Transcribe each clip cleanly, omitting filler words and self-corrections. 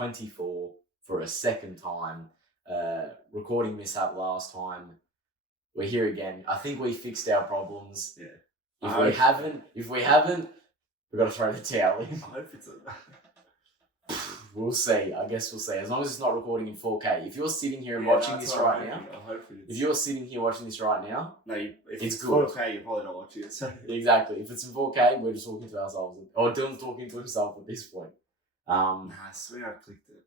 24 for a second time. Recording mishap last time. We're here again. I think we fixed our problems. Yeah. If we haven't, we've got to throw the towel in. I hope it's We'll see. I guess we'll see. As long as it's not recording in 4K. If you're sitting here and watching this right now, if you're sitting here watching this right now, if it's good. 4K, you're probably not watching it. So. Exactly. If it's in 4K, we're just talking to ourselves. Or Dylan's talking to himself at this point. I swear I clicked it.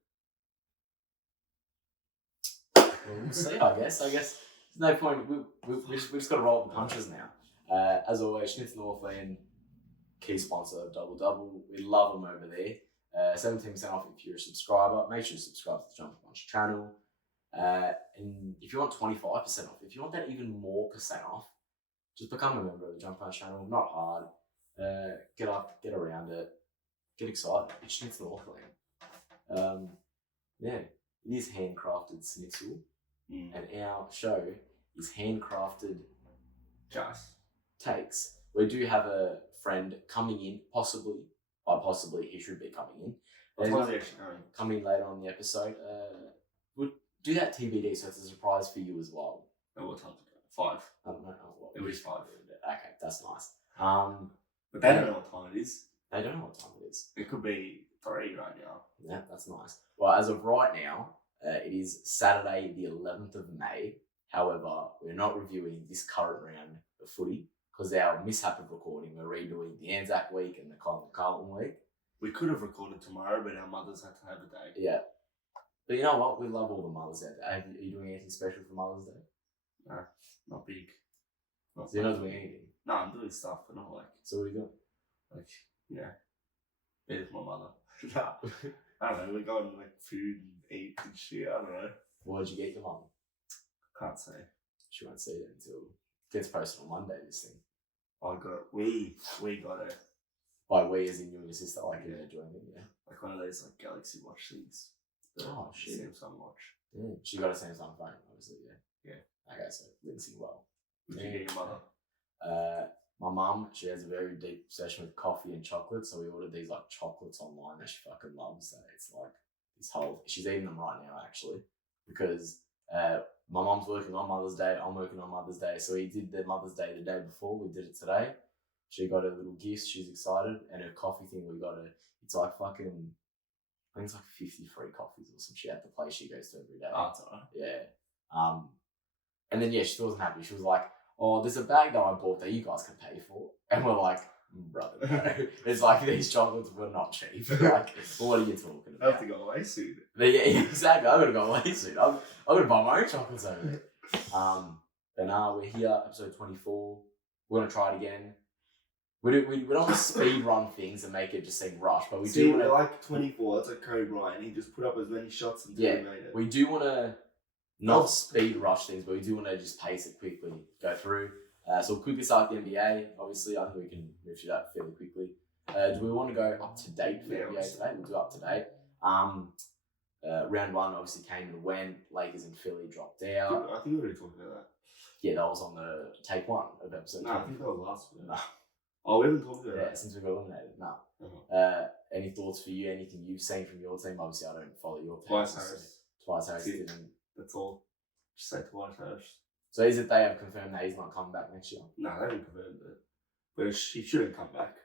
Well, we'll see, I guess. There's no point. We just got to roll the punches now. As always, Schnitz Northland, key sponsor of Double Double. We love them over there. 17% off if you're a subscriber. Make sure you subscribe to the Jump Punch channel. And if you want 25% off, if you want that even more percent off, just become a member of the Jump Punch channel. Not hard. Get up, get around it, get excited. It's Schnitz Northland. Yeah, it is handcrafted schnitzel. And our show is handcrafted takes. We do have a friend coming in, possibly he should be coming in. What's he actually coming later on in the episode. We'll do that TBD, so it's a surprise for you as well. Oh, what time is it? 5. I don't know. It was 5. Okay, that's nice. But they don't know what time it is. They don't know what time it is. It could be 3 right now. Yeah, that's nice. Well, as of right now, it is Saturday, the 11th of May. However, we're not reviewing this current round of footy because our mishap of recording, we're redoing the Anzac week and the Carlton week. We could have recorded tomorrow, but our mothers had to have a day. Yeah. But you know what? We love all the mothers out there. Are you doing anything special for Mother's Day? No, not big. So you're not doing anything? No, I'm doing stuff, but not like... So what are you doing? Like, be with my mother. I don't know, we're going to like food and eat and shit, I don't know. What did you get your mum? Can't say. She won't see it until it gets posted on Monday, this thing. I got it. We got it. By we as in you and your sister, like joining it, yeah. Like one of those like Galaxy Watch things. Oh shit. Samsung Watch. Yeah. She got a Samsung phone, obviously, yeah. Yeah. Okay, so linked well. Would you get your mother? My mum, she has a very deep obsession with coffee and chocolate, so we ordered these like chocolates online that she fucking loves. So it's like this whole, she's eating them right now actually, because my mum's working on Mother's Day, I'm working on Mother's Day, so we did the Mother's Day the day before, we did it today. She got her little gifts, she's excited, and her coffee thing, we got her, it's like fucking, I think it's like 50 free coffees or some shit at the place she goes to every day. Oh, that's alright. Yeah. And then she wasn't happy. She was like, "Oh, there's a bag that I bought that you guys can pay for." And we're like, "Brother, no." It's like these chocolates were not cheap. Like, what are you talking about? I have to go away soon. But yeah, exactly. I'm gonna go away soon. I'm gonna buy my own chocolates over there. But now we're here, episode 24. We're gonna try it again. We don't want to speed run things and make it just seem rushed, but we do want to. We're like 24. It's like Kobe Bryant. He just put up as many shots until he made it. We do want to not speed rush things, but we do want to just pace it quickly, go through. So we'll quickly start the NBA. Obviously, I think we can move through that fairly quickly. Do we want to go up to date for the NBA today? We'll do up to date. Round 1 obviously came and went. Lakers and Philly dropped out. I think we already talked about that. Yeah, that was on the take 1 of episode 20. I think that was last one. No. Oh, we haven't talked about that. Yeah, since we got eliminated. No. Uh-huh. Any thoughts for you? Anything you've seen from your team? Obviously, I don't follow your team. Twice Harris didn't. That's all. Just say Twice Harris. So is it they have confirmed that he's not coming back next year? No, they haven't confirmed it. But he shouldn't come back.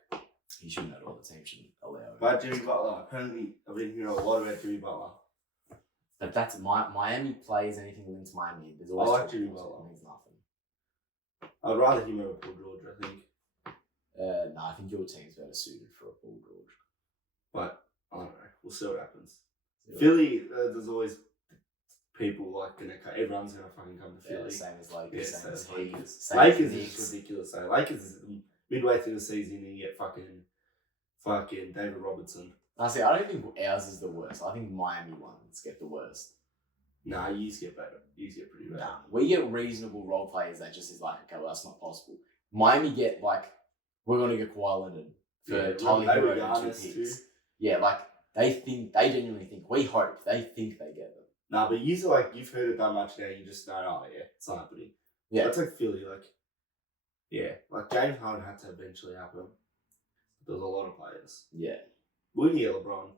He shouldn't at all. The team shouldn't allow him. But Jimmy Butler, apparently, I've been hearing a lot about Jimmy Butler. But that's Miami plays anything linked to Miami. There's always I like Jimmy Butler. It means nothing. I'd rather him over Paul George, I think. No, I think your team's better suited for a Paul George. But I don't know. We'll see what happens. Philly, there's always people like everyone's gonna fucking come to Philly. Same as Lakers. Same as Lakers. Lakers is ridiculous. So Lakers is midway through the season and you get fucking David Robertson. I don't think ours is the worst. I think Miami ones get the worst. Nah, you get better. You get pretty bad. Nah, we get reasonable role players that just is like, okay, well that's not possible. Miami get like, we're gonna get Kawhi Leonard for Tyler Hero and 2 picks. Yeah, like they genuinely think, we hope, they think they get them. Nah, but you've heard it that much now, you just know, oh yeah, it's not happening. Yeah. That's like Philly, like James Harden had to eventually happen. There was a lot of players. Yeah. We're gonna get LeBron.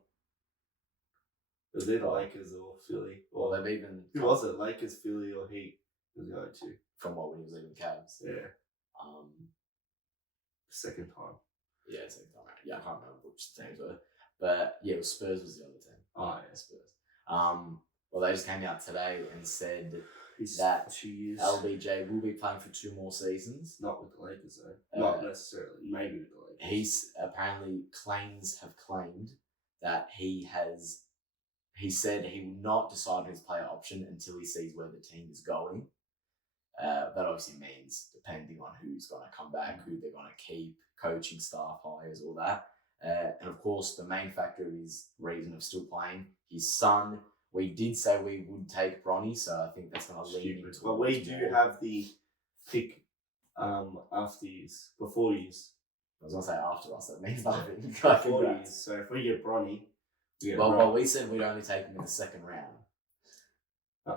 Was it the Lakers or Philly? Well, they've even Who was it? Lakers, Philly, or Heat? Was the other two? from what when he was leaving Cavs. Yeah. Um, Second time. yeah, it's like, yeah, I can't remember which teams were, but yeah, it was Spurs was the other team. Oh yeah, Spurs. Well, they just came out today and said He's that 2 years. LBJ will be playing for 2 more seasons. Not with the Lakers though. Not necessarily. Maybe with the Lakers. He's apparently have claimed that he said he will not decide his player option until he sees where the team is going. That obviously means depending on who's going to come back, who they're going to keep, coaching staff, hires, all that. And of course, the main factor of his reason of still playing, his son. We did say we would take Bronny, so I think that's going to lead into. But we do have the pick after years, before years. I was going to say after us, that means nothing. Before years. So if we get Bronny, well, we said we'd only take him in the second round.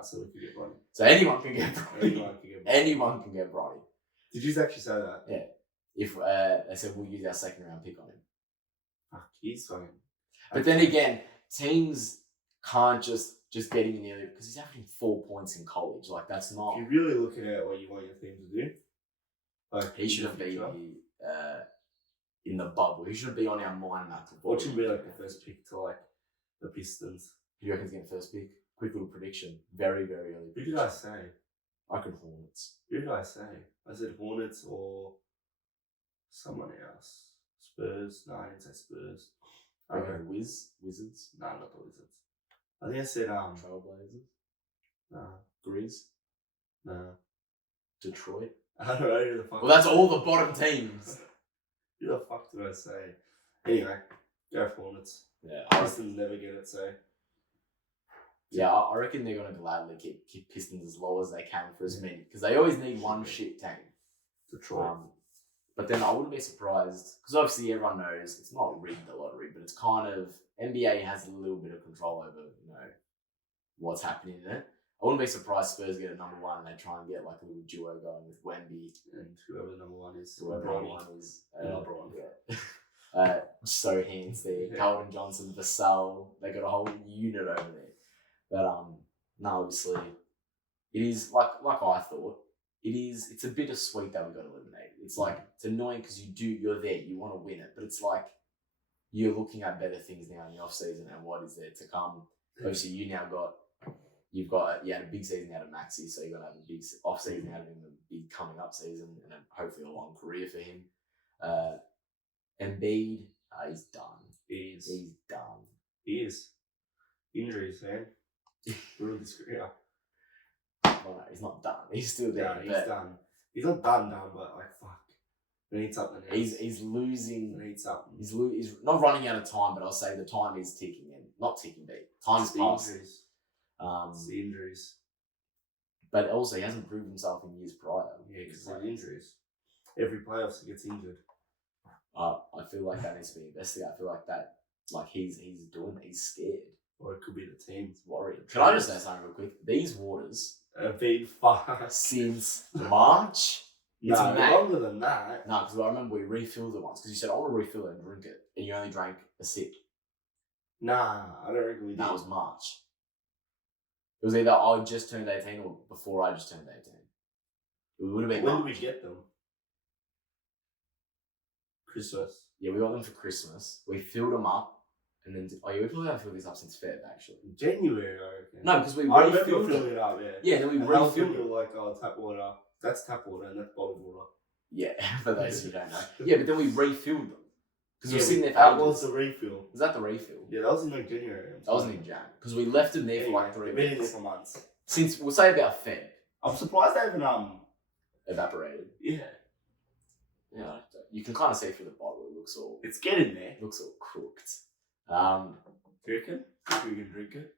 So we could get Bronny. So anyone can get Bronny. Anyone can get Bronny. Did you actually say that? Yeah. If they said we'll use our second round pick on him. Fuck, he's fine. But then again, teams can't just get him in the early because he's averaging 4 points in college. Like that's not. If you're really looking at what you want your team to do, like he shouldn't be in the bubble. He shouldn't be on our mind map. What should be like the first pick to like the Pistons? Who do you reckon's getting first pick? Quick little prediction. Very, very early. Who did I say? I reckon Hornets. Who did I say? I said Hornets or someone else. Spurs? No, I didn't say Spurs. I reckon Wizards. No, not the Wizards. I think I said Trailblazers. No. Grizz. No. Detroit. I don't know who the fuck. Well, that's all the bottom teams. Who the fuck did I say? Anyway, go for Hornets. Yeah. Pistons never get it, so. Yeah, I reckon they're going to gladly keep Pistons as low as they can for as many. Because they always need one shit team. Detroit. But then I wouldn't be surprised. Because obviously everyone knows it's not rigged the lottery, but it's kind of. NBA has a little bit of control over, what's happening in it. I wouldn't be surprised Spurs get a number 1 and they try and get like a little duo going with Wemby. And whoever the number 1 is. Whoever number 1 is. LeBron. Yeah. So hands there. Yeah. Calvin Johnson, Vassell. They got a whole unit over there. But no, obviously, it is like I thought. It's a bittersweet that we got eliminated. It's like it's annoying because you're there, you want to win it, but it's like you're looking at better things now in the off season and what is there to come. Obviously, you had a big season out of Maxi, so you're gonna have a big off season out of him, a big coming up season, and hopefully a long career for him. Embiid, he's done. He's done. He is. Injuries, man. Ruined his career. Well, no, he's not done. He's still there. No, he's done. He's not done, but like fuck. We need something else. He's losing. We need something. He's not running out of time, but I'll say the time is ticking, and not ticking. Time's passed. Injuries. It's the injuries. But also, he hasn't proved himself in years prior. Yeah, because of injuries. Every playoffs he gets injured. I feel like that needs to be investigated. I feel like that, he's scared. Or it could be the team's worried. Can I just say something real quick? These waters have been fucked since March. No, longer than that. No, because I remember we refilled it once. Because you said, I want to refill it and drink it. And you only drank a sip. Nah, I don't reckon we did. No, it was March. It was either I just turned 18 or before I just turned 18. It would have been When March. did we get them? Christmas. Yeah, we got them for Christmas. We filled them up. And then, we probably haven't filled these up since Feb, actually. January, I reckon. No, because we I refilled remember filling it up, yeah. Yeah, then we refilled it. Like, tap water. That's tap water and that's bottled water. Yeah, for those who don't know. Yeah, but then we refilled them. Because we were sitting there for That was the refill. Was that the refill? Yeah, that was in like January. That wasn't in Jan. Because we left them there for like 3 weeks. We've been in there weeks. for months. Since, we'll say about Feb. I'm surprised they haven't, evaporated. Yeah. Yeah, you can kind of see through the bottle. It looks all... It's getting there. It looks all crooked. Do you reckon? We can drink it?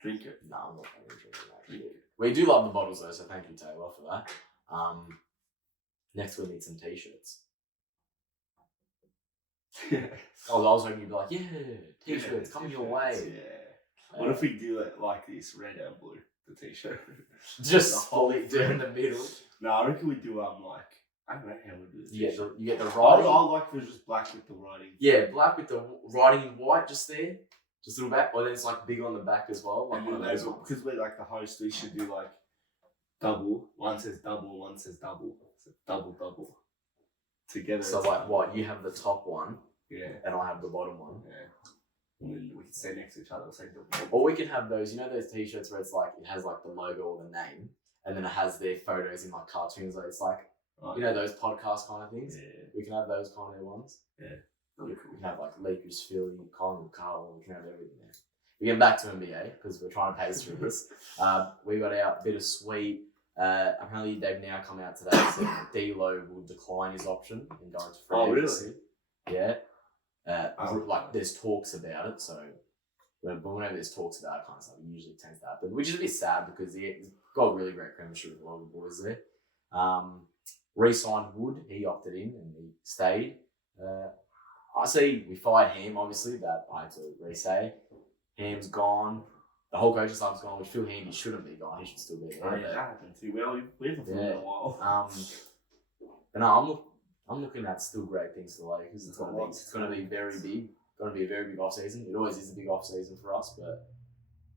Drink it? No, I'm not going to drink it, actually. We do love the bottles, though, so thank you, Taylor, for that. Next, we'll need some T-shirts. I was hoping you'd be like, yeah, T-shirts, coming your way. Yeah. What if we do it like this, red and blue, the T-shirt? Just split down the middle. No, I reckon we do, I don't know how we do this. You get the writing. I like for just black with the writing. Yeah, black with the writing in white just there. Just a little back, or then it's like big on the back as well, like one of those ones. Because we're like the host, we should do like double. One says double, one says double. So double together. So like what? You have the top one, yeah, and I have the bottom one. yeah. And then we can say next to each other, say double. Or we can have those, you know, those t-shirts where it's like it has like the logo or the name, and then it has their photos in like cartoons. Like it's like you know those podcast kind of things. Yeah. We can have those kind of ones. Yeah. We can have like Lakers, Philly, Collingwood, Carlton. We can have everything there. We get back to NBA because we're trying to pace through this. We got our bittersweet. Apparently, they've now come out today saying that D-Lo will decline his option and go into free agency. Really? Yeah. Like there's talks about it, so whenever there's talks about it kind of stuff, it usually tends to happen, which is a bit sad because he's got a really great chemistry with a lot of the boys there. Re-signed Wood, he opted in and he stayed. I see we fired Ham, obviously, that I had to re-say. Ham's gone. The whole coaching staff's gone, which Phil Handy shouldn't be gone. He should still be there. Oh, yeah, that happened too. Well, we haven't filmed in a while. But no, I'm looking at still great things for the Lakers. It's going to be very big. Going to be a very big off season. It always is a big off season for us, but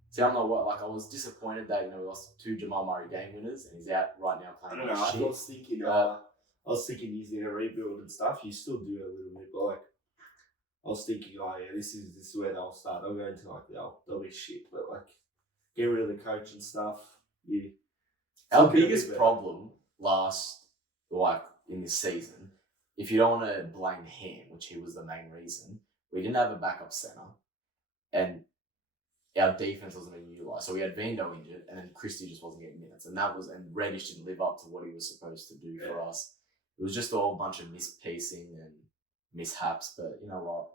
see, I'm not like I was disappointed that we lost 2 Jamal Murray game winners and he's out right now playing. I don't know. Shit. I was thinking he's in a rebuild and stuff. You still do a little bit, but like I was thinking, oh yeah, this is where they'll start. They'll go into like they'll be shit, but like get rid of the coach and stuff. Yeah. Our biggest problem in this season, if you don't want to blame him, which he was the main reason, we didn't have a backup center, and our defense wasn't being utilised. So we had Vando injured, and then Christie just wasn't getting minutes, and Reddish didn't live up to what he was supposed to do for us. It was just all a bunch of mispiecing and mishaps, but you know what?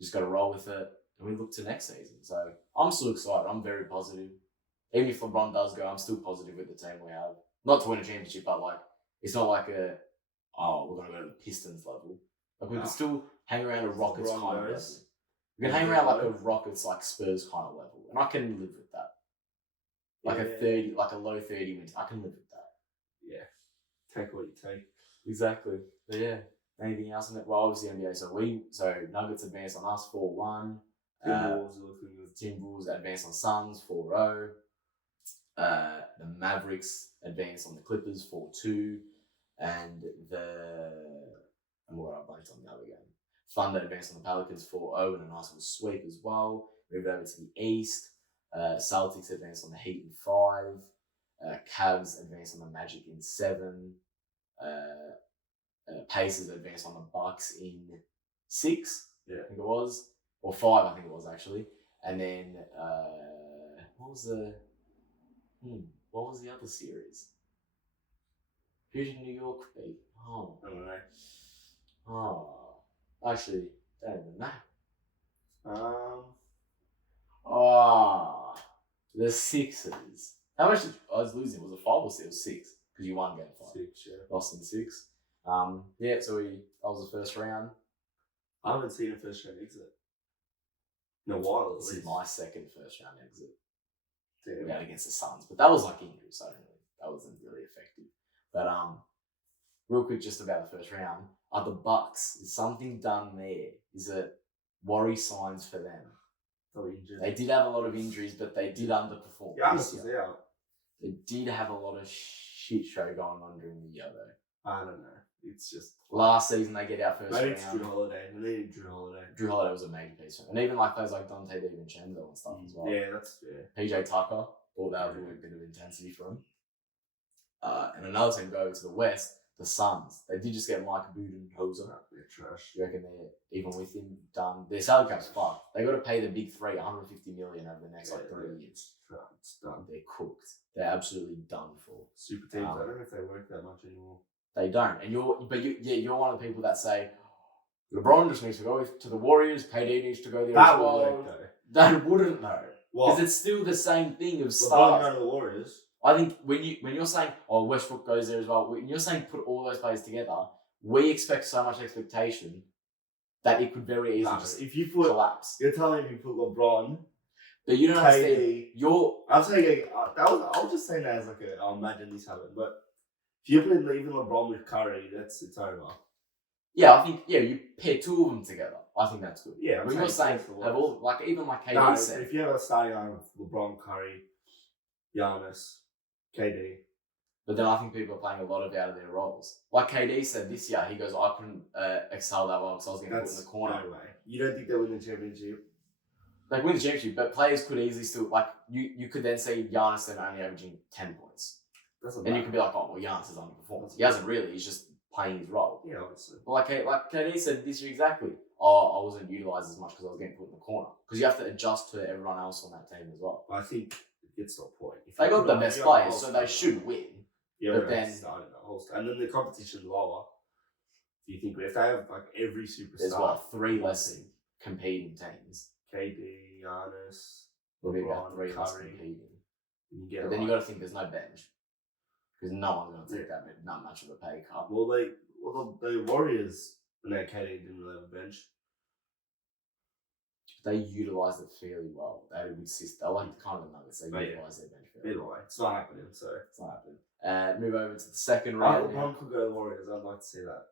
Just got to roll with it, and we look to next season. So I'm still excited. I'm very positive. Even if LeBron does go, I'm still positive with the team we have. Not to win a championship, but like it's not like we're going to go to the Pistons level. Like we can still hang around a Rockets kind of level. We can hang around like a Rockets, like Spurs kind of level, and I can live with that. Like a low 30 wins, I can live with that. Yeah, take what you take. Exactly. But yeah, anything else in it? Well, obviously NBA. So Nuggets advanced on us 4-1. Timberwolves advanced on Suns 4-0. The Mavericks advanced on the Clippers 4-2, and what I blanked on the other game. Thunder advanced on the Pelicans 4-0 and a nice little sweep as well. Moved over to the East. Celtics advanced on the Heat in 5. Cavs advanced on the Magic in 7. Pacers advanced on the Bucks in 6. Yeah. I think it was. Or 5, I think it was actually. And then what was the other series? Who did New York beat? Oh. I don't know. Oh. Actually, don't even know. The Sixers. How much did I was losing? Was it 5 or 6? It was 6 because you won game 5. 6, yeah. Lost in 6. Yeah. So that was the first round. I haven't seen a first round exit in a while. This is my second first round exit. Damn. We had against the Suns, but that was like injury, so that wasn't really effective. But real quick, just about the first round. Are the Bucks, is something done there? Is it worry signs for them? They did have a lot of injuries, but they did underperform. Giannis is out. They did have a lot of shit show going on during the year, though. I don't know. It's just last season they get our first round. Maybe it's Drew Holiday. They needed Drew Holiday. Drew Holiday was a major piece, and even like players like Dante DiVincenzo and stuff as well. Yeah, that's fair. PJ Tucker, thought that would be a bit of intensity for him. And another team go to the West. The Suns, they did just get Mike Budenholzer. They're trash. You reckon they're, even with him, done? Their salary cap's fucked. They got to pay the big three, 150 million over the next 3 years. It's done. They're cooked. They're absolutely done for. Super teams. I don't know if they work that much anymore. They don't. And you're one of the people that say LeBron just needs to go to the Warriors. KD needs to go there as well. Work, that wouldn't though, because it's still the same thing of stars. LeBron go to the Warriors. I think when you're saying, Westbrook goes there as well, when you're saying put all those players together, we expect so much expectation that it could very easily just collapse. You're telling me you put LeBron, but you don't understand. I'm saying I'll just say that as like I'll imagine this happen. But if you put even LeBron with Curry, it's over. Yeah, I think you pair two of them together. I think that's good. Yeah, I'm We're not saying both the have Warriors. all even like KD No, said. if you have a starting line with LeBron, Curry, Giannis, KD. But then I think people are playing a lot of out of their roles. Like KD said this year, he goes, I couldn't excel that well because I was getting put in the corner. No way. You don't think they'll win the championship? They win the championship, but players could easily still like you could then see Giannis then only averaging 10 points. Doesn't And matter. you could be like, oh well, Giannis is underperformed. He hasn't really. He's just playing his role. Yeah, obviously. But like KD said this year exactly. Oh, I wasn't utilised as much because I was getting put in the corner. Because you have to adjust to everyone else on that team as well. I think it gets to a point. If They you got put the on- best you got players, the so whole they star. should win. Yeah, but then starting the whole star. And then the competition's lower. Do you think if they have like every superstar? There's what, 3 on one less team? competing teams. KD, Giannis, There'll be about LeBron, 3 less Curry. competing. You get But then you got to think there's no bench. Because no one's going to take that much of a pay cut. Well, the Warriors, no, KD didn't really have a bench. They utilised it fairly well. They had a good system. They like kind of the Nuggets. They utilised their bench fairly Either well. way, it's not happening. So It's not happening. Move over to the second right, round. LeBron could go to the Warriors. I'd like to see that.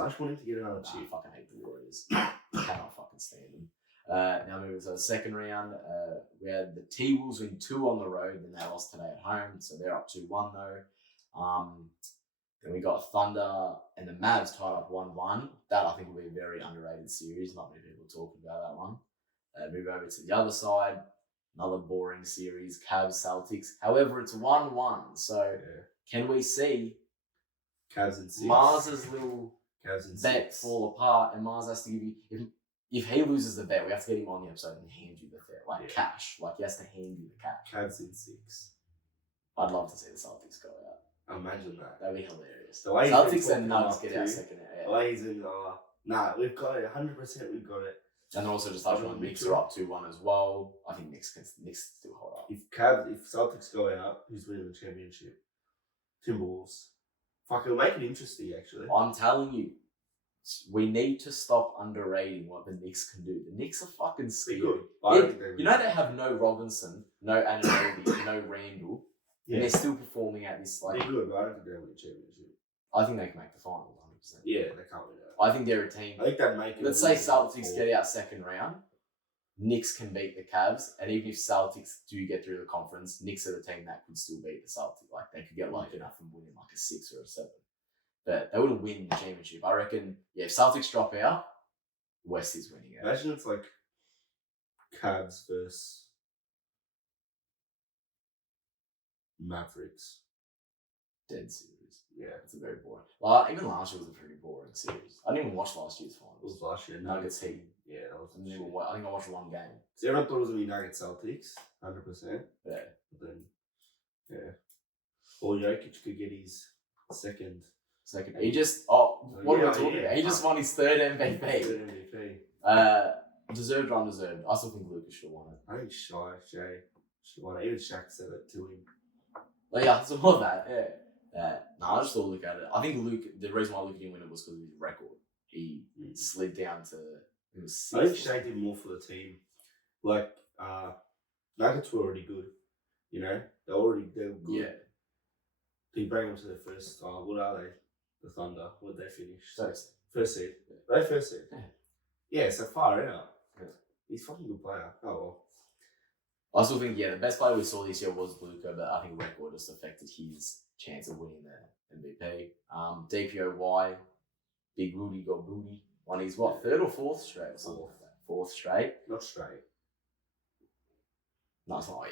I just wanted to get another I chip. fucking hate the Warriors. Cannot fucking stand them. Now moving to the second round, we had the T-Wolves win 2 on the road, and they lost today at home, so they're up 2-1 though. Then we got Thunder and the Mavs tied up 1-1. That I think will be a very underrated series. Not many people talking about that one. Move over to the other side, another boring series, Cavs Celtics. However, it's 1-1, so can we see Cavs and 6. Mars's little Cavs and bet 6. fall apart, and Mars has to give you if he loses the bet, we have to get him on the episode and hand you the bet, cash. Like he has to hand you the cash. Cavs in 6. I'd love to see the Celtics go out. Imagine that. That'd be hilarious. The way Celtics and Nuggets get out too. second. The way he's in, nah, we've got it. 100%, we've got it. And then also just touch on Knicks are up 2-1 as well. I think Knicks still hold up. If Celtics go out, who's winning the championship? Timberwolves. Fuck, it'll make it interesting actually. I'm telling you, we need to stop underrating what the Knicks can do. The Knicks are fucking scary. You know they have no Robinson, no Anunoby, no Randall, and they're still performing at this like. They're good, but I don't think they'll win the championship. I think they can make the finals, 100%. Yeah, they can't win it. I think they're a team. I think they'd make it. Let's say Celtics get out second round, Knicks can beat the Cavs, and even if Celtics do get through the conference, Knicks are the team that could still beat the Celtics. Like they could get lucky enough and win like a 6 or a 7. But they wouldn't win the championship. I reckon, if Celtics drop out, West is winning it. Imagine it's like Cavs versus Mavericks. Dead series. Yeah. It's a very boring. Well, even last year was a pretty boring series. I didn't even watch last year's finals. It was last year. Nuggets Heat. Yeah, that was I think I watched one game. So everyone thought it was going to be Nuggets Celtics, 100%. Yeah. But then, yeah. Or Jokic could get his second. He just, what are we talking about? He just won won his third MVP. Third MVP. Deserved or undeserved? I still think Lucas should have won it. I think Jay should won it. Even Shaq said it to him. But yeah, it's all that, I just thought look at it. I think the reason why Luke didn't win it was because of his record. He slid down to, it was 6. I think Shaq did more for the team. Like, Nuggets were already good. You know? They were good. Yeah. He bring them to their first, what are they? The Thunder. What did they finish? First seed. They first seed. Yeah. So far out. Yeah. He's a fucking good player. Oh well. I still think, the best player we saw this year was Luka, but I think record just affected his chance of winning the MVP. DPOY, Big Rudy Go Booty, won his third or fourth straight or something like that. Fourth straight. Not straight. No, it's not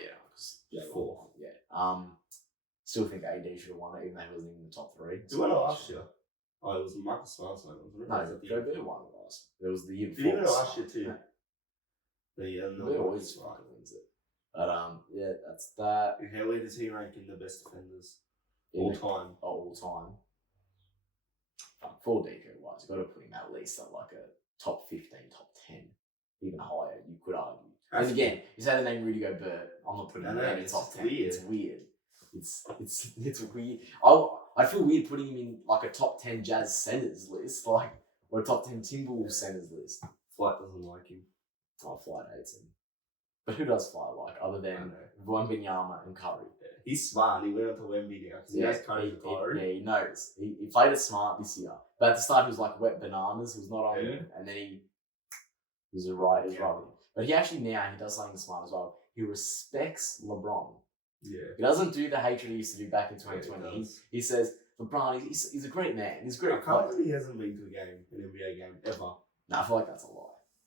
yet. Fourth. Yeah. Still think AD should have won it, even though he wasn't even in the top 3. Who won it last year? Oh, it was Marcus Smart's one, wasn't it? No, Gobert won it last. It was the year Did before. he win it last year too? Yeah. He always fucking wins it. But that's that. Where does he rank in the best defenders all time? All time. For DPO wise, you've got to put him at least at like a top 15, top 10, even higher. You could argue. And again, you say the name Rudy Gobert. I'm not putting him in the top 10. Weird. It's weird. It's weird. I feel weird putting him in like a top 10 Jazz centers list, or a top 10 Timberwolves centers list. Flight doesn't like him. Flight hates him. But who does Flight like other than Wembanyama and Curry? he's smart. He went on to Wemby now because he knows Curry's retiring. he knows. He played it smart this year. But at the start, he was like wet bananas. He was not on him. And then he was right. He was right with him. But he actually now, he does something smart as well. He respects LeBron. Yeah. He doesn't do the hatred he used to do back in 2020. He says, LeBron, he's a great man. He's a great player. I can't believe he hasn't been to a game, an NBA game, ever. No, I feel like that's a lie.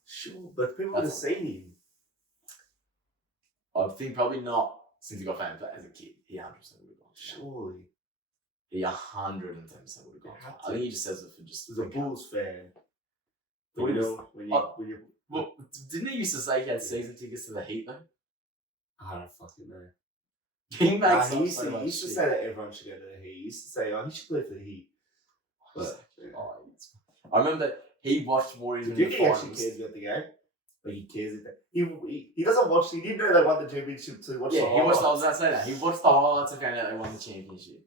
Sure, but people would have seen him. I think probably not since he got famous, but as a kid, he 100% would have gone. Surely. He 110% would have gone. I think he just says it for just... As a Bulls fan. When you well, didn't he used to say he had season tickets to the Heat, though? I don't fucking know. He makes he used to say that everyone should go to the Heat. He used to say, he should play for the Heat. But, I remember that he watched Warriors in the the finals. finals. He actually cares about the game. But he cares about he doesn't watch. He didn't know they won the championship to watch the highlights. He watched. I was about to say that. He watched the highlights and found out they won the championship.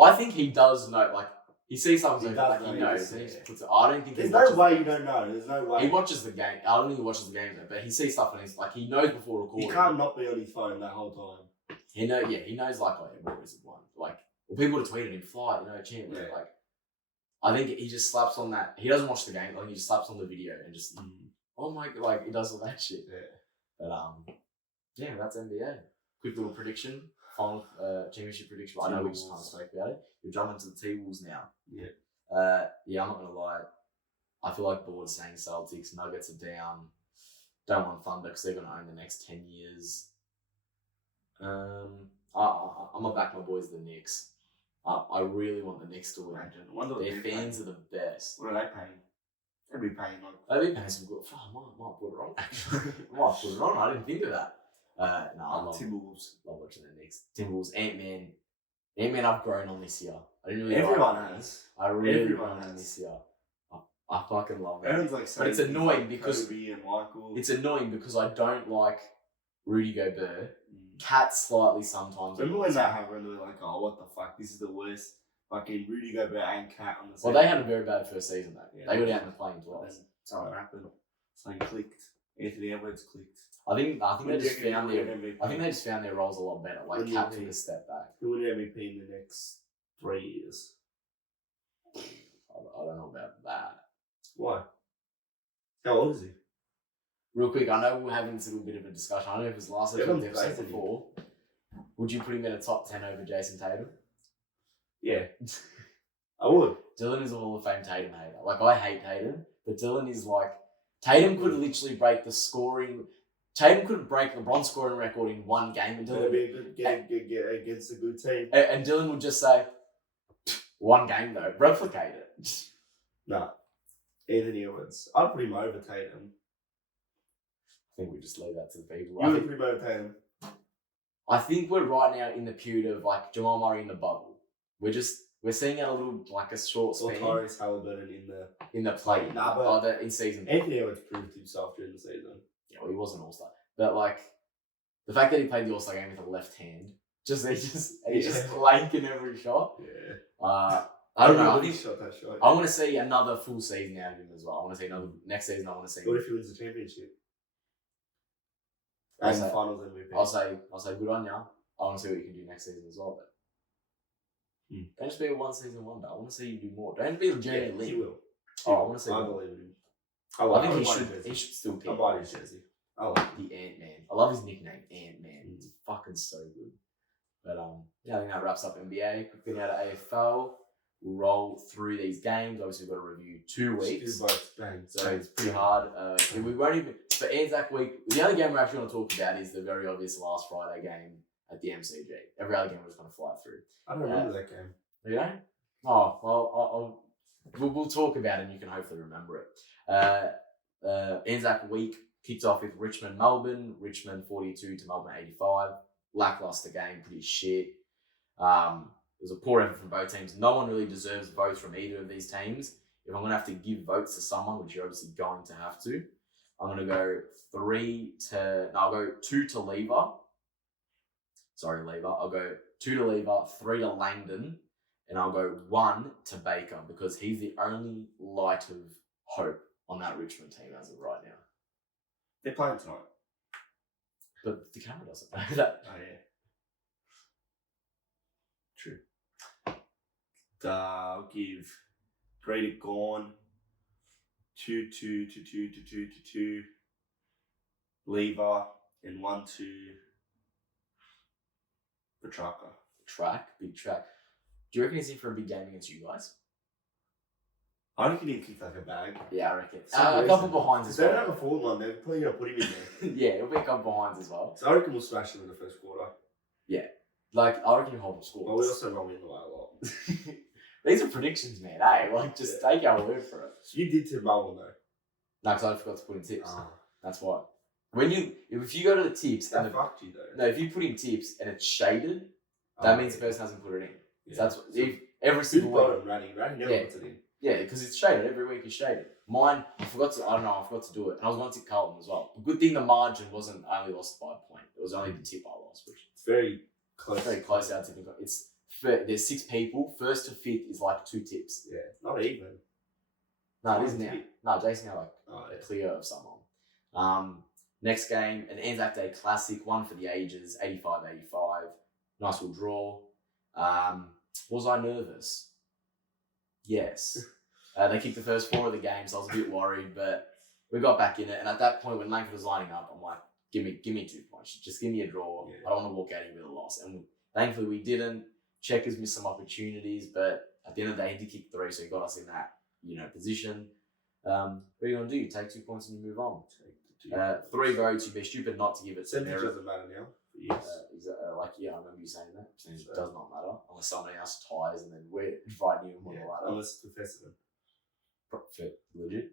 I think he does know. Like he sees something, he knows, and he just puts it. I don't think there's no way you don't know. There's no way. He watches the game. I don't think he watches the game though, but he sees stuff and he's like he knows before recording. He can't not be on his phone that whole time. He knows like Warriors have won. Like people would have tweeted him, fly, champ. Yeah. Like I think he just slaps on that. He doesn't watch the game. Like he just slaps on the video and just. Oh my god, like he does all that shit. Yeah. But that's NBA. Quick little prediction. Final championship prediction. I know we just kind of spoke about it. We're jumping to the T-Wolves now. Yeah. I'm not gonna lie. I feel like board's saying Celtics, Nuggets are down. Don't want Thunder because they're gonna own the next 10 years. I'm gonna back my boys, the Knicks. I really want the Knicks to win. Their fans are the best. What are they paying? They'd be paying some good. I might put it on. Actually, I didn't think of that. No, I love Timberwolves. Love watching the Knicks. Timberwolves, Ant-Man. I've grown on this year. I didn't really. Everyone has. I really grown on this year. I fucking love it. But it's annoying because it's annoying because I don't like Rudy Gobert. Cat slightly sometimes. Remember when that happened? We were like, "Oh, what the fuck? This is the worst." Fucking Rudy Gobert and Cat on the same. Well, they had a very bad first season though. Yeah, they were out in the playing twice. That's how it happened. Something clicked. Anthony Edwards clicked. I think they just found their roles a lot better. Like Cat took a step back. Who would MVP in the next 3 years? I don't know about that. Why? How old is he? Real quick, I know we're having this little bit of a discussion. I don't know if it was last episode before. Would you put him in a top 10 over Jason Tatum? Yeah, I would. Dylan is a Hall of Fame Tatum hater. Like, I hate Tatum, but Dylan is like... Tatum could literally break the scoring... Tatum could break LeBron's scoring record in one game. And Dylan would be a good get against a good team. And Dylan would just say, one game though, replicate it. Nah, Anthony Edwards. I'd put him over Tatum. I think we just leave that to the people. You would put him over Tatum. I think we're right now in the period of like Jamal Murray in the bubble. We're seeing it a little like a short span. Or Tyrese Halliburton in the play. Nah, but in season. Anthony Edwards proved himself during the season. Yeah, well, he was an all-star, but like the fact that he played the all-star game with a left hand, he's just blanking every shot. Yeah. I don't know. I think shot that shot. I want to see another full season out of him as well. I want to see another next season. I want to see. What if he wins the championship? And finals MVP. I'll say good on ya. I want to see what you can do next season as well. But don't just be a one season wonder. I want to see you do more. Don't be a Jeremy Lin. He will. I want to see. I believe in him. I think he should still pick. I buy his jersey. I like the Ant-Man. I love his nickname, Ant-Man. It's fucking so good. But I think that wraps up NBA. Quick bit out of AFL. We'll roll through these games. Obviously, we've got to review 2 weeks. So it's pretty hard. We won't even... For Anzac Week, the only game we're actually going to talk about is the very obvious last Friday game at the MCG. Every other game we're just going to fly through. I don't remember that game. You don't? Oh, well, we'll talk about it and you can hopefully remember it. Anzac Week kicked off with Richmond-Melbourne. Richmond 42 to Melbourne 85. Lackluster game, pretty shit. It was a poor effort from both teams. No one really deserves votes from either of these teams. If I'm going to have to give votes to someone, which you're obviously going to have to, I'm going to go 2 to Lever. Sorry, Lever. I'll go 2 to Lever, 3 to Langdon, and I'll go 1 to Baker because he's the only light of hope on that Richmond team as of right now. They're playing tonight. But the camera doesn't know that. Oh, yeah. I'll give 3 to Gorn, 2 to Lever, and 1 to Petrarca. Big track. Do you reckon he's in for a big game against you guys? I reckon he'd kick like a bag. Yeah, I reckon. A couple behinds as They don't well. have a forward line, they're probably going to put him in there. Yeah, it'll be a couple behinds as well. So I reckon we'll smash him in the first quarter. Like, I reckon you hold the score. But we also won't win the way a lot. These are predictions, man. Hey, like, just take our word for it. So you did tip Melbourne though? No, because I forgot to put in tips. That's why. If you go to the tips That fucked you though. No, if you put in tips and it's shaded, that means the person hasn't put it in. Yeah. So that's if every single week. Randy never puts it in. Yeah, because it's shaded. Every week is shaded. Mine, I forgot to do it. And I was going to tip Carlton as well. The good thing, the margin wasn't, I only lost by a point. It was only the tip I lost, which It's very close. Very close out tipping. There's 6 people. First to 5th is like 2 tips. Yeah, not even. No, it is now. No, Jason had Oh, a clear of someone. Next game, an Anzac Day classic, one for the ages, 85-85. Nice little draw. Was I nervous? Yes. They kicked the first 4 of the game, so I was a bit worried, but we got back in it. And at that point, when Langford was lining up, I'm like, give me 2 points. Just give me a draw. Yeah. I don't want to walk out here with a loss. And thankfully, we didn't. Checkers missed some opportunities, but at the end of the day, he did kick 3, so he got us in that position. What are you going to do? You take 2 points and you move on. 3 votes. You'd be stupid not to give it to Percentage Merritt. doesn't matter now. Yes. I remember you saying that. Percentage does not matter unless somebody else ties and then we're inviting you on the ladder. Unless it's Professor. Legit.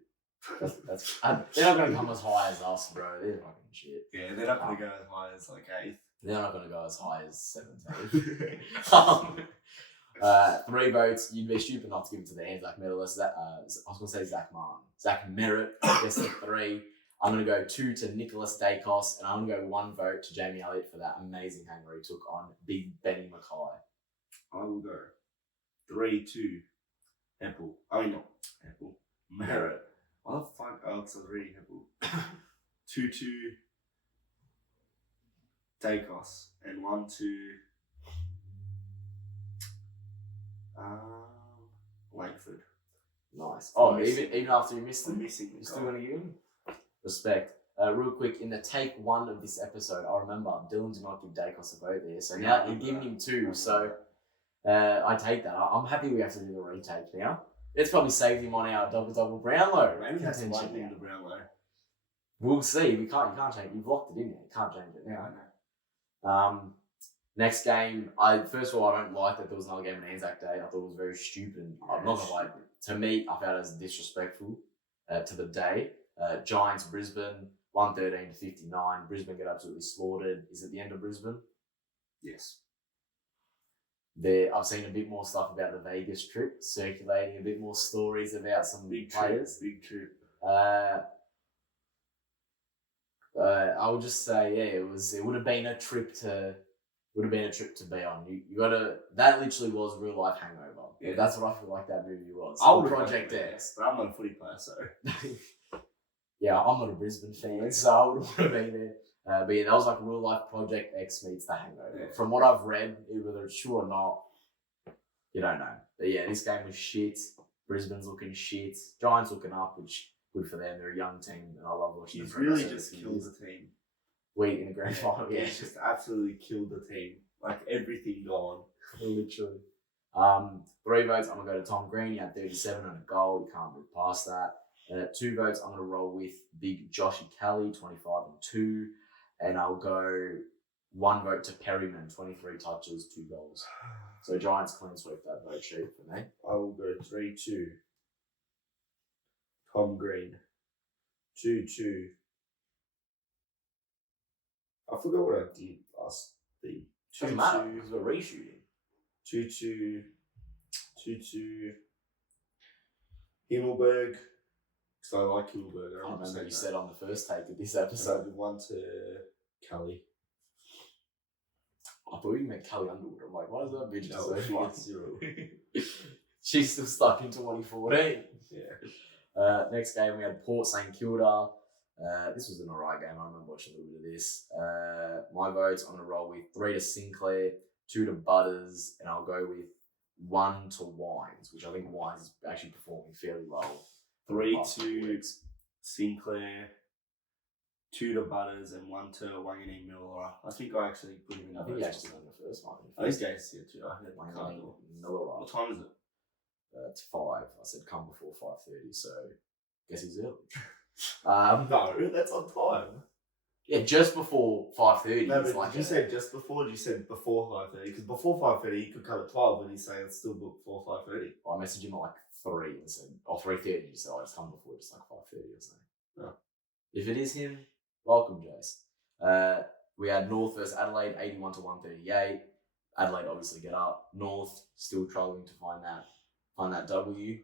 They're not going to come as high as us, bro. They're fucking shit. Yeah, they're not going to go as high as like 8th. They're not going to go as high as 17th. 3 votes. You'd be stupid not to give it to the Anzac medalist. I was going to say Zach Martin. Zach Merritt gets the 3. I'm going to go 2 to Nicholas Dacos, and I'm going to go 1 vote to Jamie Elliott for that amazing hanger he took on Big Benny Mackay. I will go 3 to Apple. Merritt. Why the fuck? Oh, it's already Apple. 2 to Dacos, and 1 to Langford. Nice. Oh, even after you missed them, missing you're still going to give him? Respect. Real quick, in the take 1 of this episode, I remember Dylan did not give Dacos a vote there, so now you're giving him 2, so I take that. I'm happy we have to do the retake now. It's probably saved him on our double Brownlow. Maybe that's one thing to Brownlow. We'll see. You can't change it. You've locked it in there. You can't change it now. Next game, first of all, I don't like that there was another game on Anzac Day. I thought it was very stupid. I'm not gonna lie. To me, I found it as disrespectful to the day. Giants Brisbane 113-59. Brisbane get absolutely slaughtered. Is it the end of Brisbane? Yes. I've seen a bit more stuff about the Vegas trip circulating, a bit more stories about some big players. Big trip. I would just say, it would have been a trip to be on. You gotta. That literally was real life hangover. Yeah, that's what I feel like that movie was. Project X. But I'm not a footy player, so. Yeah, I'm not a Brisbane fan, so I would want to be there. But yeah, that was like real life Project X meets the Hangover. Yeah. From what I've read, whether it's true or not, you don't know. But yeah, this game was shit. Brisbane's looking shit. Giants looking up, which good for them. They're a young team, and I love watching them. He's really just killed the team. We in the grand final, yeah. He's just absolutely killed the team. Like everything gone. Literally. 3 votes, I'm gonna go to Tom Green. He had 37 and a goal. You can't move past that. 2 votes, I'm gonna roll with big Joshy Kelly, 25 and 2. And I'll go 1 vote to Perryman, 23 touches, 2 goals. So Giants clean sweep that vote sheet for me. I will go 3-2. Tom Green. 2-2. I forgot what I did last thing. Doesn't matter because we're reshooting. 2-2. 2-2. Himmelberg. Because I like Himmelberg. I remember you that. said on the first take of this So episode. 1 to Kelly. I thought you meant Kelly Underwood. I'm like, why does that bitch deserve No, one? 0. She's still stuck in 2014. Yeah. Next game we had Port St Kilda. This was an alright game. I remember watching a little bit of this. My votes, I'm going to roll with 3 to Sinclair, 2 to Butters, and I'll go with 1 to Wines, which I think Wines is actually performing fairly well. 3 to Sinclair, 2 to Butters, and 1 to Wangani Miller. I think I actually put him in the I think you first actually won the first one. I think Gaines here too. I had Wangani What Miller. time is it? It's 5. I said come before 5:30, so guess he's early. No, that's on time. Yeah, just before 5:30. No, but did you say just before? Or did you say before 5:30? Because before 5:30, he could come at 12, and he's saying it's still booked before 5:30. I messaged him at like 3 and said, or 3:30. He said, "I just come before just like 5:30 or something." Oh. If it is him, welcome, Jace. We had North versus Adelaide, 81 to 138. Adelaide obviously get up. North still struggling to find that W.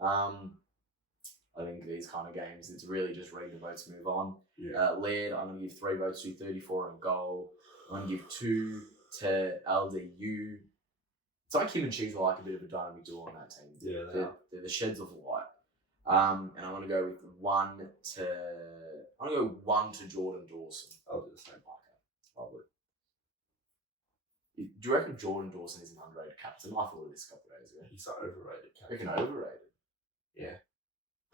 I think these kind of games, it's really just read the votes, move on. Yeah. Laird, I'm going to give 3 votes to 34 on goal. I'm going to give 2 to LDU. It's like him and Cheese are like a bit of a dynamic duo on that team. Yeah, they're the sheds of light. And I'm going to go with 1 to Jordan Dawson. I'll do the same. Lovely. Do you reckon Jordan Dawson is an underrated captain? I thought of this a couple of days ago. He's an overrated I reckon captain. overrated. Yeah.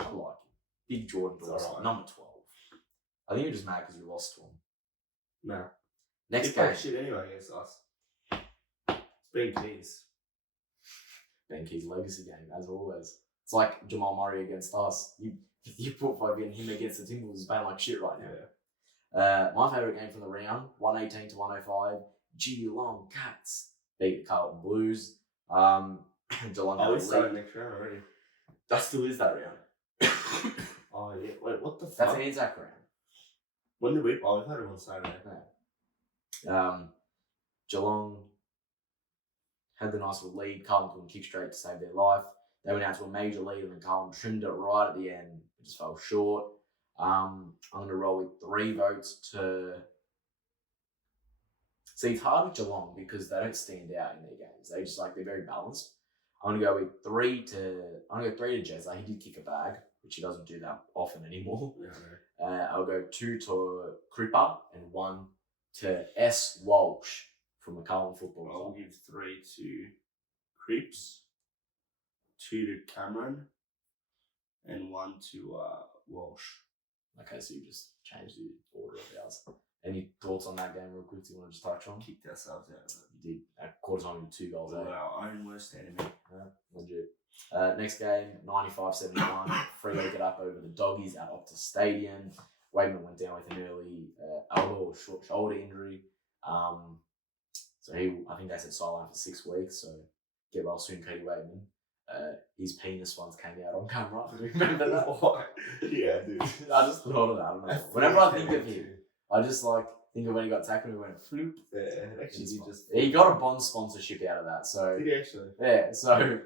I like him. Big Jordan Dawson, right. number 12. I think you're just mad because you lost to him. No. Next He game. played shit anyway against us. It's been keys. Ben Key's legacy game, as always. It's like Jamal Murray against us. You put fucking him against the Timberwolves, he's playing like shit right now. Yeah. My favourite game from the round, 118 to 105. Geelong Cats beat the Carlton Blues. Geelong had we a started lead. next round already. That still is that round. Oh, yeah. Wait, what the fuck? That's an Anzac round. When did we? Oh, we've had it on Saturday. Geelong had the nice little lead. Carlton couldn't kick straight to save their life. They went out to a major lead and then Carlton trimmed it right at the end. It just fell short. I'm going to roll with 3 votes to... See, it's hard with Geelong because they don't stand out in their games. They just they're very balanced. I'm going to go with 3 to Jezza. He did kick a bag, which he doesn't do that often anymore. Yeah, I'll go 2 to Cripper and 1 to S. Walsh from the Carlton Football Club. I'll give 3 to Cripps, 2 to Cameron, and 1 to Walsh. Okay, so you just changed the order of ours. Any thoughts on that game real quick you want to just touch on? Kicked ourselves out of it. You did. At quarter time, 2 goals. Well, our own worst enemy. Legit. Next game, 95-71. Freo get up over the Doggies at Optus Stadium. Wademan went down with an early elbow or short shoulder injury. So I think they said sideline for 6 weeks. So get well soon, Katie Wademan. His penis once came out on camera. Do you remember that? What? Yeah, dude. I just thought of that. I don't know. Whenever I think of him, I just think of when he got tackled and he went floop. Yeah, actually, he got a Bond sponsorship out of that. So did he actually? yeah, so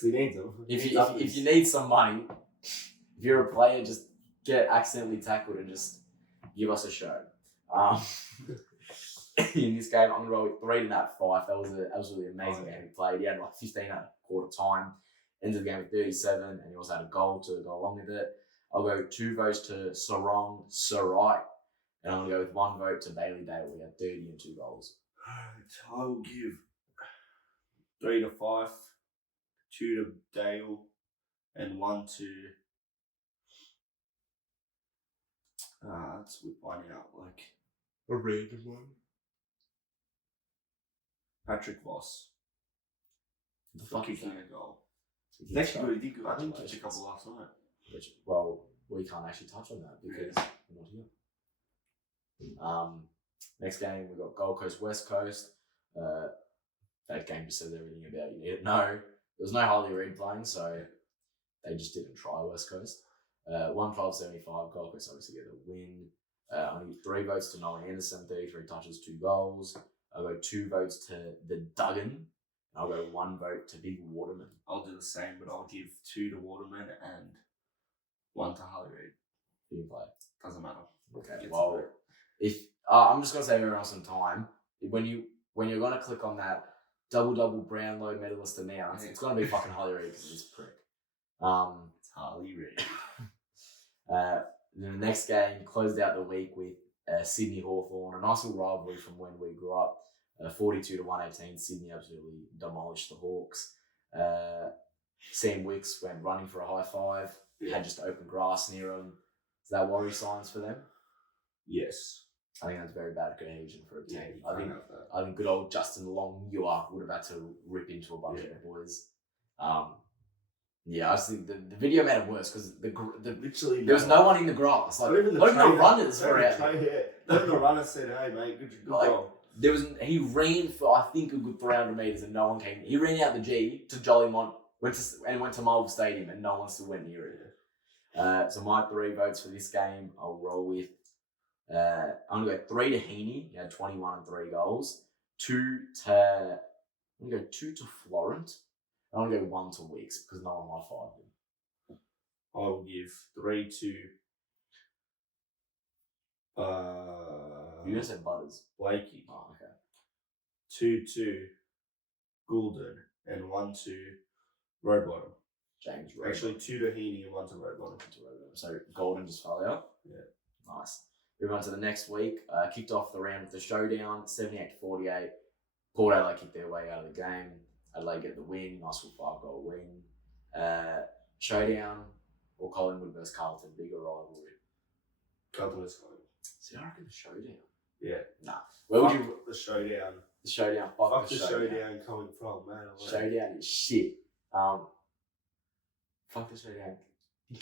he needs them. If you need some money, if you're a player, just get accidentally tackled and just give us a show. In this game, I'm going to roll with 3 to Nat Fife. That was an absolutely amazing game he played. He had 15 at quarter time, ended the game with 37, and he also had a goal to go along with it. I'll go 2 votes to Sarong Sarai, and I'm going to go with 1 vote to Bailey Dale. We had 30 and 2 goals. I will give 3 to Fife, 2 to Dale, and 1 to... let's whip one out, a random one. Patrick Voss. For kicking a goal. He's actually good. He did good. I think he kicked a couple last night. Well, we can't actually touch on that because we're not here. Next game, we've got Gold Coast, West Coast. That game just says everything about you need to know. There was no Harley Reid playing, so they just didn't try West Coast. 112-75, Gold Coast obviously get a win. I need 3 votes to Noah Anderson, 33 touches, 2 goals. I'll go 2 votes to the Duggan, and I'll go 1 vote to Big Waterman. I'll do the same, but I'll give 2 to Waterman and 1 to Harley Reid. Who you play? Doesn't matter. Okay, well, if I'm just gonna save everyone some time. When you're gonna click on that double Brownlow medalist announce, it's gonna be fucking Harley Reid because it's prick. It's Harley Reid. The next game closed out the week with Sydney Hawthorn, a nice little rivalry from when we grew up. 42 to 118. Sydney absolutely demolished the Hawks. Sam Wicks went running for a high five. Had just open grass near him. Is that worry signs for them? Yes. I think that's very bad cohesion for a team. Yeah, I think good old Justin Longmuir would have had to rip into a bunch of the boys. I just think the video made it worse because literally there was no one in the grass. Like, not even the runners were out there. Not even the runner said, "Hey mate, good goal." He ran for I think a good 300 meters and no one came. He ran out the G to Jollymont, went to Marvel Stadium and no one still went near it. So my 3 votes for this game, I'll roll with. I'm gonna go 3 to Heaney. He had 21 and 3 goals. 2 to Florent. I'm gonna go 1 to Wicks because no one high-fived him. I'll give 3 to. You just said Butters. Blakey. Oh, okay. 2 to Goulden and 1 to Roadbottom. James Roadbottom. Actually, 2 to Heaney and 1 to Roadbottom. So Golden just fell out. Yeah. Nice. Moving on to the next week. Kicked off the round with the showdown, 78-48. Port Adelaide kicked their way out of the game. Adelaide get the win. Nice little 5-goal win. Showdown or Collingwood versus Carlton. Bigger rivalry. Carlton versus Collingwood. See, I reckon the showdown. Yeah. Nah. Where would you... The showdown. The showdown. Fuck the showdown coming from, man. Showdown is shit. Fuck the showdown.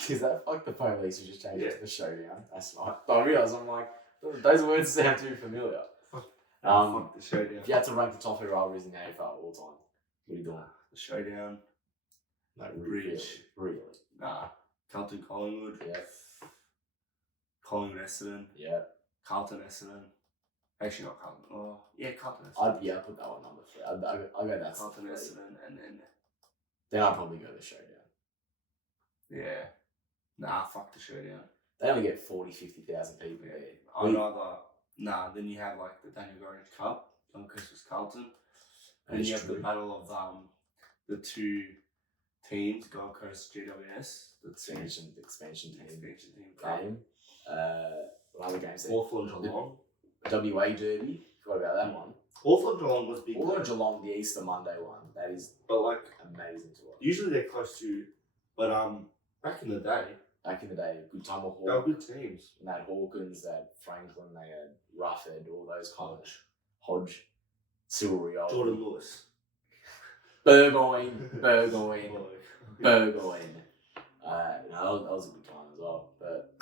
Is that fuck the police who just changed it to the showdown? That's not. But I realised, I'm like, those words sound too familiar. Fuck the showdown. If you had to rank the top 3 rivalries in the AFL all time, what are you doing? The showdown. No, Bridge. Really? Nah. Carlton Collingwood. Yeah. Collingwood Essendon. Yeah. Carlton Essendon. Actually, not Carlton. Oh, yeah, Carlton Essendon. I'd put that one number 3. I'll go that. Carlton Essendon and then. Then I'd probably go the showdown. Yeah. Nah, fuck the showdown. They only get 40, 50,000 people there. I'd rather. Nah, then you have like the Daniel Gorringe Cup, Gold Coast versus Carlton. And you have the battle of the 2 teams, Gold Coast GWS. The expansion team game. What other games there? Hawthorn Geelong. WA Derby. Forgot about that one. Hawthorn Geelong was big. Hawthorn Geelong, the Easter Monday one. That is amazing to watch. Usually they're close to, but back in the day, good time of they were good teams. And they had Hawkins, they had Franklin, they had Rufford, all those kind of Hodge, Silveriola, Jordan Lewis, Burgoyne. That was a good time as well. But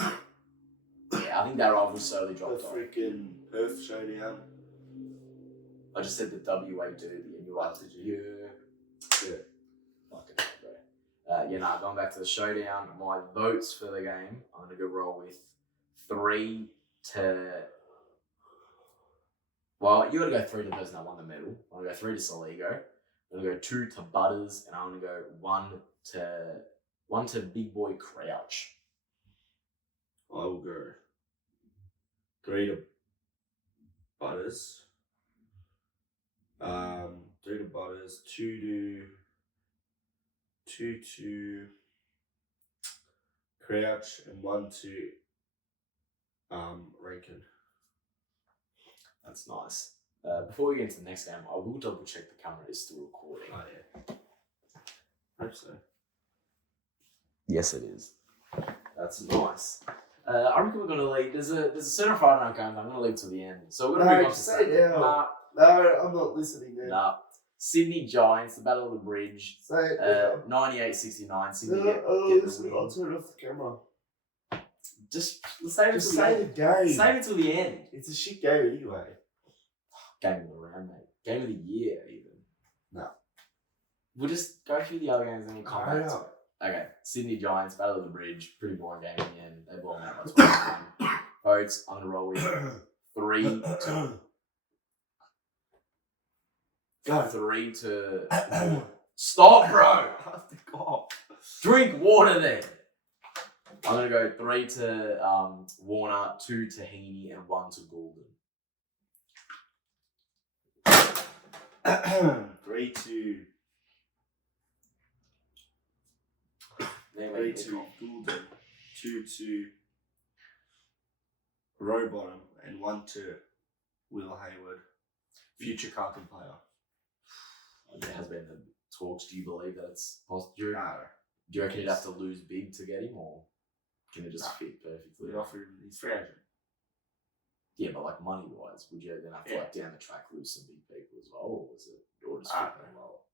yeah, I think that rivalry slowly dropped off. The freaking Perth showdown. I just said the WA Derby, and you're like, did you? Yeah. Fucking bro. Going back to the showdown, my votes for the game, I'm going to go roll with 3 to... Well, you got to go 3 to the person that won the medal. I'm going to go 3 to Soligo. I'm going to go 2 to Butters, and I'm going to go 1 to Big Boy Crouch. I will go 3 to Butters. 3 to Butters, 2 to Crouch, and 1 to Rankin. That's nice. Before we get into the next game, I will double check the camera is still recording. Oh yeah. Hope so. Yes, it is. That's nice. I reckon we're gonna leave. There's a certain Friday night game that I'm gonna leave till the end. So we're gonna move on to say now. No, I'm not listening there. Nah. Sydney Giants, the Battle of the Bridge. Say it. 98-69. Sydney get the win. I'll turn off the camera. Just save it till the end. game. Save it till the end. It's a shit game anyway. Game of the round, mate. Game of the year, even. No. We'll just go through the other games and we'll come back to know. it. Okay. Sydney Giants, Battle of the Bridge. Pretty boring game in the end. They blow them out by 21. Votes, I'm going to roll with 3 to... Go. 3 to... Stop, bro! I have to go. Drink water then! I'm going to go 3 to Warner, 2 to Heaney, and 1 to Goulden. 3 to... 3 to Goulden, 2 to Rowbottom, and 1 to Will Hayward. Future Carlton player. There has been the talks. Do you believe that it's possible? Do No. you reckon you'd have to lose big to get him, or can it just fit perfectly? We offered him his free agent. Yeah, but like money wise, would you then have to like down the track lose some big people as well, or was it or just fit them well?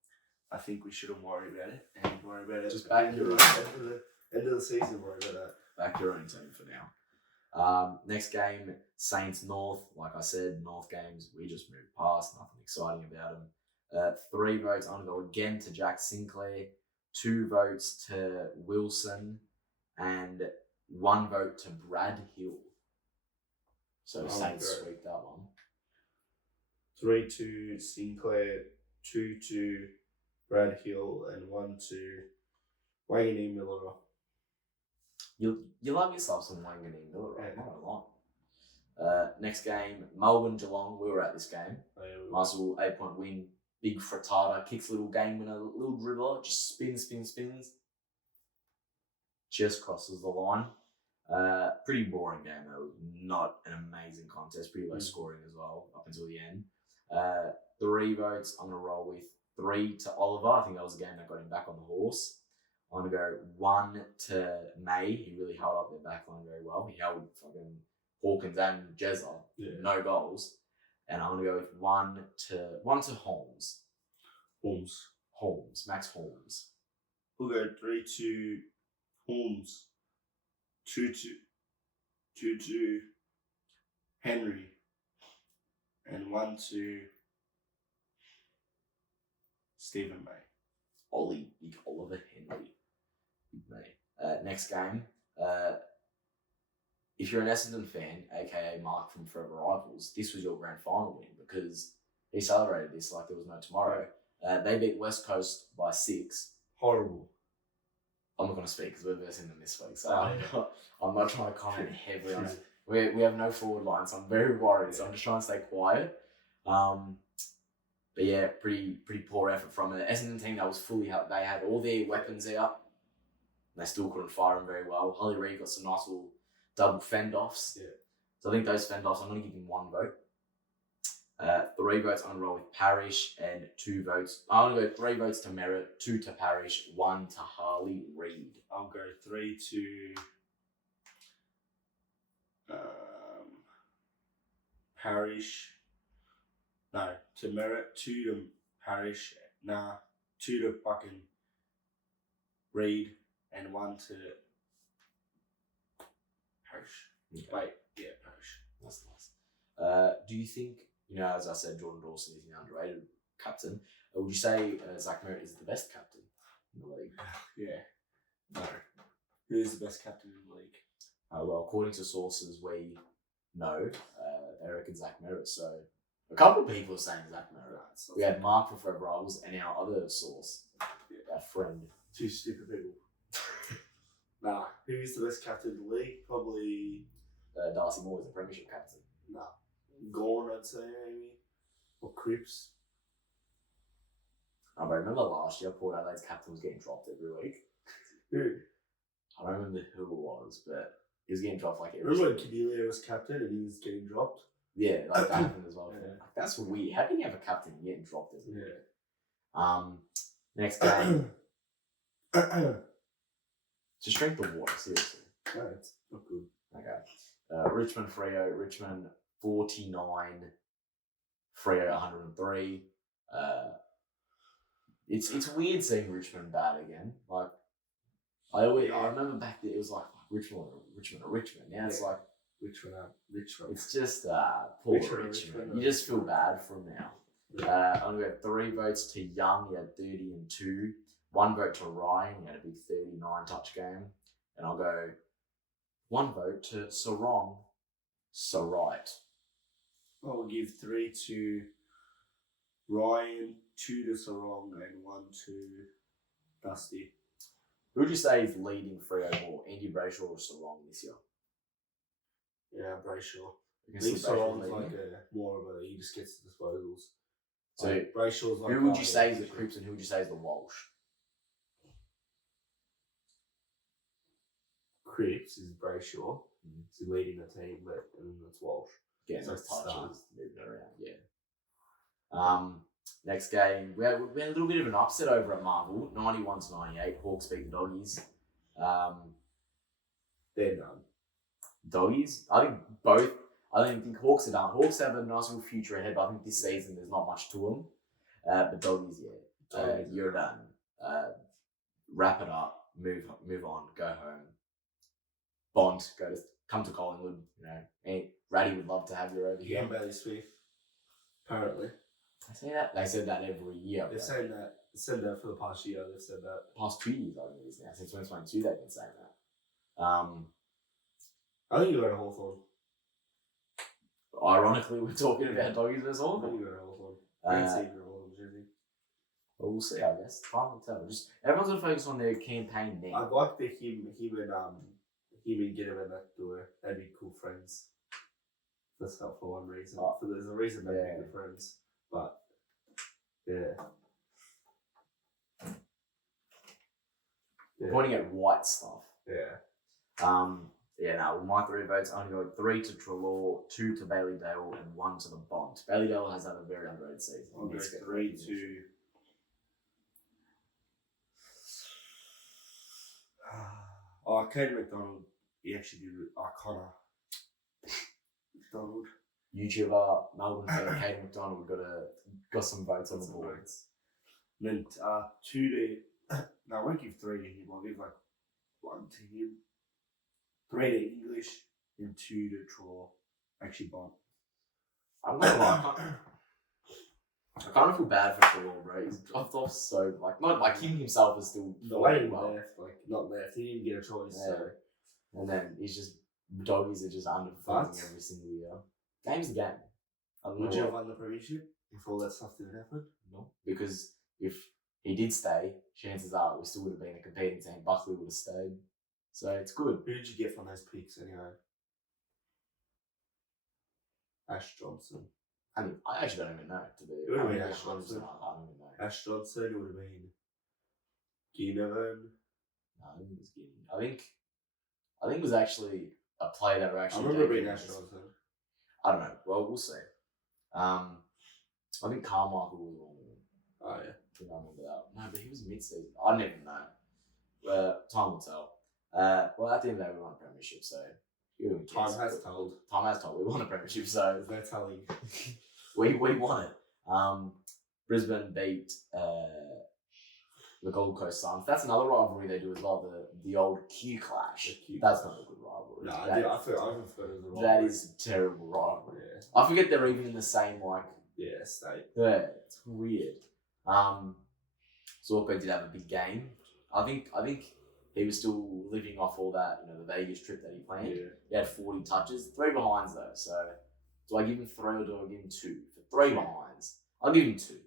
I think we shouldn't worry about it and worry about it. Just back your end of the season, worry about that. Back your own team for now. Next game, Saints North. Like I said, North games we just moved past. Nothing exciting about them. 3 votes. I'm gonna go again to Jack Sinclair. 2 votes to Wilson, and 1 vote to Brad Hill. So Saints sweep that one. 3 to Sinclair, 2 to Brad Hill, and 1 to Wayne Miller. You love yourself some Wanganeen Miller, right? Yeah. Not a lot. Next game, Melbourne Geelong. We were at this game. Muscle 8-point win. Big frittata, kicks little game winner, little dribbler, just spins. Just crosses the line. Pretty boring game though. Not an amazing contest. Pretty low scoring as well up until the end. 3 votes. I'm gonna roll with 3 to Oliver. I think that was the game that got him back on the horse. I'm gonna go 1 to May. He really held up their backline very well. He held fucking Hawkins and Jezza. Yeah. No goals. And I'm gonna go with 1 to Holmes. Max Holmes. We'll go 3 to Holmes. 2 to Henry, and 1 to Stephen May. Ollie, big Oliver Henry. Big May. Next game. If you're an Essendon fan, aka Mark from Forever Rivals, this was your grand final win because he celebrated this like there was no tomorrow. They beat West Coast by 6. Horrible. I'm not going to speak because we're versing them this week, so I'm not trying to comment heavily on it. We have no forward line, so I'm very worried. So I'm just trying to stay quiet. But yeah, pretty poor effort from an Essendon team that was fully out. They had all their weapons out. And they still couldn't fire them very well. Holly Reid got some nice little double fend-offs. Yeah. So I think those fend-offs, I'm going to give him 1 vote. 3 votes, I'm going to roll with Parrish, and 2 votes. I'm going to go 3 votes to Merritt, 2 to Parrish, 1 to Harley Reid. I'll go 3 to Parrish. No, to Merritt, 2 to Parrish. 2 to fucking Reid, and 1 to Parrish. Okay. Wait, yeah, Parrish. That's nice. Do you think, as I said, Jordan Dawson is an underrated captain? Would you say Zach Merritt is the best captain in the league? Yeah. No. Who is the best captain in the league? Well, according to sources we know, they reckon Zach Merritt. So a couple of people are saying Zach Merritt. We had Mark from Forever Rivals and our other source, our friend. 2 stupid people. Who is the best captain in the league? Probably Darcy Moore is the premiership captain. Gorn, I'd say, maybe. Or Cripps. I remember last year Port Adelaide's captain was getting dropped every week. Who? I don't remember who it was, but he was getting dropped like every week. Remember when Cadelia was captain and he was getting dropped? Yeah, like that happened as well. Yeah. That's weird. How can you have a captain and getting dropped every week? Next game. Just drink the water, seriously. No, it's not good. Okay. Richmond Freo. Richmond 49. Freo 103. It's weird seeing Richmond bad again. Like I remember back then it was like Richmond. Now it's like Richmond. It's just poor Richmond. You just feel bad for him now. I'm gonna go 3 votes to Young. He had 30 and 2. 1 vote to Ryan. He had a big 39 touch game. And I'll go 1 vote to Sarong. Right. I'll give 3 to Ryan, 2 to Sarong, and 1 to Dusty. Who would you say is leading Freo more, Andy Brayshaw or Sarong this year? Yeah, Brayshaw. I think Sarong's like more of he just gets the disposals. So Brayshaw's like. Who would you say is the Cripps and who would you say is the Walsh? Cripps is Brayshaw. He's leading the team, and that's Walsh. Yeah, those touches moving around. Yeah. Next game, we had a little bit of an upset over at Marvel, 91-98. Hawks beat the Doggies. They're done. Doggies, I think both. I think Hawks are done. Hawks have a nice little future ahead, but I think this season there's not much to them. But Doggies, you're done. Wrap it up. Move on. Go home. Bond. Come to Collingwood. You know, Ratty would love to have you over here. Yeah, Bailey Smith. Apparently. I say that. They said that every year. They've said that. They said that for the past year. They've said that. Past 2 years, I think it is now. Since 2022, they've been saying that. I think you got a Hawthorn. Ironically, we're talking about Doggies versus I Hawthorn. think you got a Hawthorn. Great season at Hawthorn, Jersey. Well, we'll see, I guess. Time will tell. Just everyone's gonna focus on their campaign now. I'd like him and get him in that door. They'd be cool friends. That's not for one reason. There's a reason they'd be good friends. But yeah. Pointing at white stuff. Yeah. My 3 votes, I'm going to go 3 to Trelaw, 2 to Bailey Dale, and 1 to the Bond. Bailey Dale has had a very underrated season. I'll go 3 to... Caden McDonald, he actually did Connor McDonald. YouTuber, Melbourne fan, Caden McDonald, got some votes on the board. Then 2 to... No, I won't give 3 to him. I'll give 1 to him. 3 to English and 2 to Trelaw. Actually, Bond. I'm not gonna I kind of feel bad for Trelaw, bro. He's dropped off so not like him himself is still the way he left, not left. He didn't get a choice. Yeah. So. And then he's just Doggies are just underperforming every single year. Game's the game. Would you have won the premiership if all that stuff didn't happen? No, because if he did stay, chances are we still would have been a competing team. Buckley would have stayed, so it's good. Who did you get from those picks anyway? Ash Johnson. I actually don't even know. It would have been Ash Johnson. I don't even know. Ash Johnson. It would have been Ginnivan. No, I think it was Gideon. I think it was actually a play that were actually. I remember it being Ash Johnson. I don't know. Well, we'll see. I think Carmichael was one of them. Oh yeah. I think I remember that. No, but he was mid-season. I don't even know. Time will tell. Well, at the end of the day, we won a premiership, so. Time has told. Time has told. We won a premiership, so. There's no telling. we won it. Brisbane beat the Gold Coast Suns. That's another rivalry they do as well. The old Q clash. That's not a good rivalry. No, I haven't forgotten it as a rivalry. That is a terrible rivalry. Yeah. I forget they're even in the same state. Yeah, it's weird. Zorko did have a big game. I think he was still living off all that, the Vegas trip that he planned. Yeah. He had 40 touches, 3 behinds though. So do I give him 3 or do I give him 2? For 3 behinds, I'll give him 2.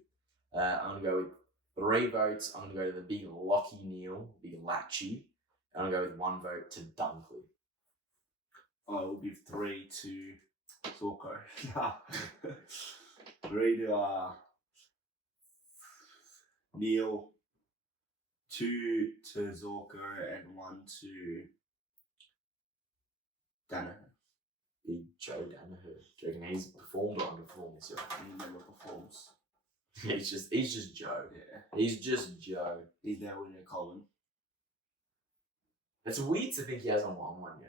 I'm gonna go with 3 votes. I'm gonna go to the big Lockie Neal, big Latchy. I'm gonna go with 1 vote to Dunkley. I will give 3 to Zorko. 3 to Neil, 2 to Zorko, and 1 to Danaher. Big Joe Danaher. Do you reckon he's performed or underperformed this year? He never performs. He's just Joe. Yeah. He's just Joe. He's now winning a Colin. It's weird to think he hasn't won one yet.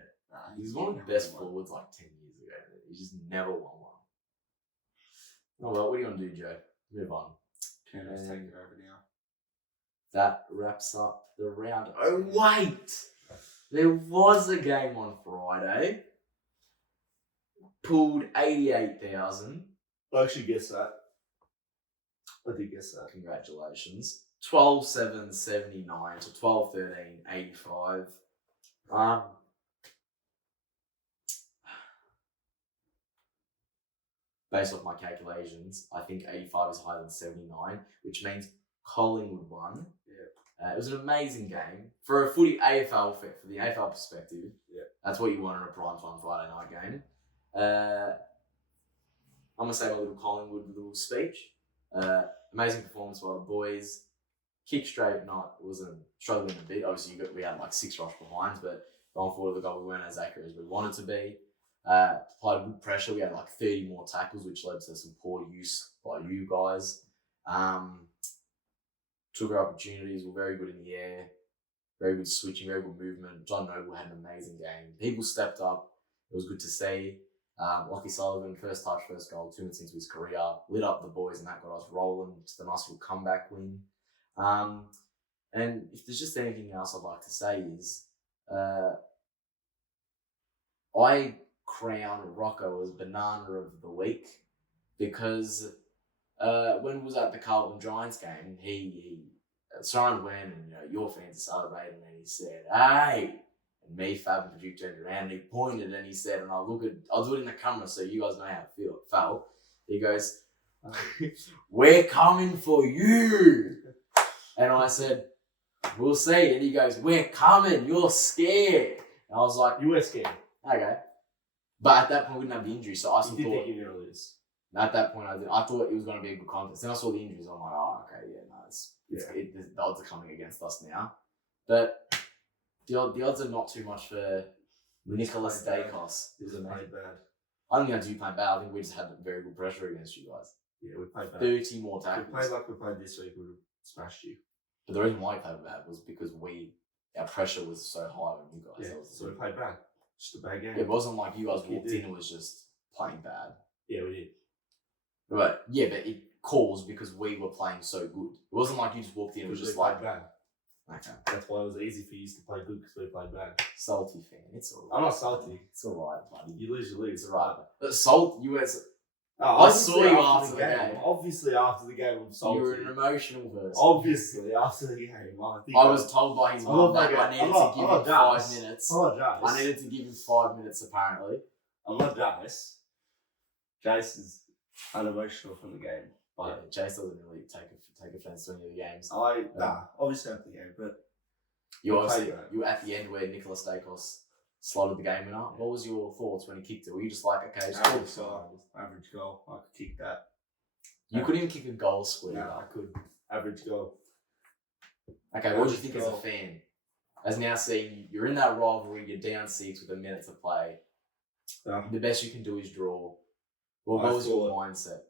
He's one of the best forwards 10 years ago. He just never won one. Oh well, what are you gonna do, Joe? Move on. Let's take it over now. That wraps up the round. Oh wait! There was a game on Friday. Pulled 88,000. I actually guess that. I did guess that. Congratulations. 12,779 to 12,1385. Based off my calculations, I think 85 is higher than 79, which means Collingwood won. Yeah. It was an amazing game for a footy AFL fit, for the AFL perspective. Yeah. That's what you want in a primetime Friday night game. I'm gonna say my little Collingwood little speech. Amazing performance by the boys. Kick straight night wasn't struggling a bit. Obviously, we had 6 rush behinds, but going forward, the goal we weren't as accurate as we wanted to be. Applied good pressure. We had like 30 more tackles, which led to some poor use by you guys. Took our opportunities. Were very good in the air. Very good switching. Very good movement. John Noble had an amazing game. People stepped up. It was good to see. Lockie Sullivan, first touch, first goal, 2 minutes into his career, lit up the boys, and that got us rolling to the nice little comeback win. And if there's just anything else I'd like to say is, I crown Rocco as Banana of the Week because when we was at the Carlton Giants game, he signed when and your fans are celebrating, and he said, "Hey." And me, Fab, and Duke turned around and he pointed and he said, and I'll do it in the camera so you guys know how it felt. He goes, "We're coming for you." And I said, "We'll see." And he goes, "We're coming, you're scared." And I was like, You were scared. Okay. But at that point, we didn't have the injury, so I still You did thought. think you were going to lose. At that point, I thought it was going to be a good contest. Then I saw the injuries. I'm like, oh, okay, yeah, no, the odds are coming against us now. But the odds are not too much for Nicholas Dacos. It was played bad. I don't think I do play bad. I think we just had very good pressure against you guys. Yeah, we played bad. 30 more tackles. If we played like we played this week, we would have smashed you. But the reason why we played bad was because our pressure was so high on you guys. Yeah, so we played bad. Just a bad game. It wasn't like you guys walked in and was just playing bad. Yeah, we did. Right. Yeah, but it caused because we were playing so good. It wasn't like you just walked in and was just like bad. Okay. That's why it was easy for you to play good because we played bad. Salty fan. It's alright. I'm not salty. It's alright, buddy. You lose, you lose. It's alright. But US. Oh, I saw you after the game. Obviously, after the game, I'm salty. You were an emotional person. Obviously, after the game, I was told by his mum that I needed to give him 5 minutes. I needed to give him 5 minutes, apparently. I'm not Jace. Jace is unemotional from the game. But yeah, Jace doesn't really take offense to any of the games. Obviously after the game, but you were at the end where Nicholas Dacos slotted the game winner. What was your thoughts when he kicked it? Were you just like, okay, it's average goal. I could kick that. You couldn't even kick a goal square. No, I could. Average goal. Okay, what do you think as a fan? As now seeing you're in that rivalry, you're down 6 with a minute to play. The best you can do is draw. Well, what was your mindset?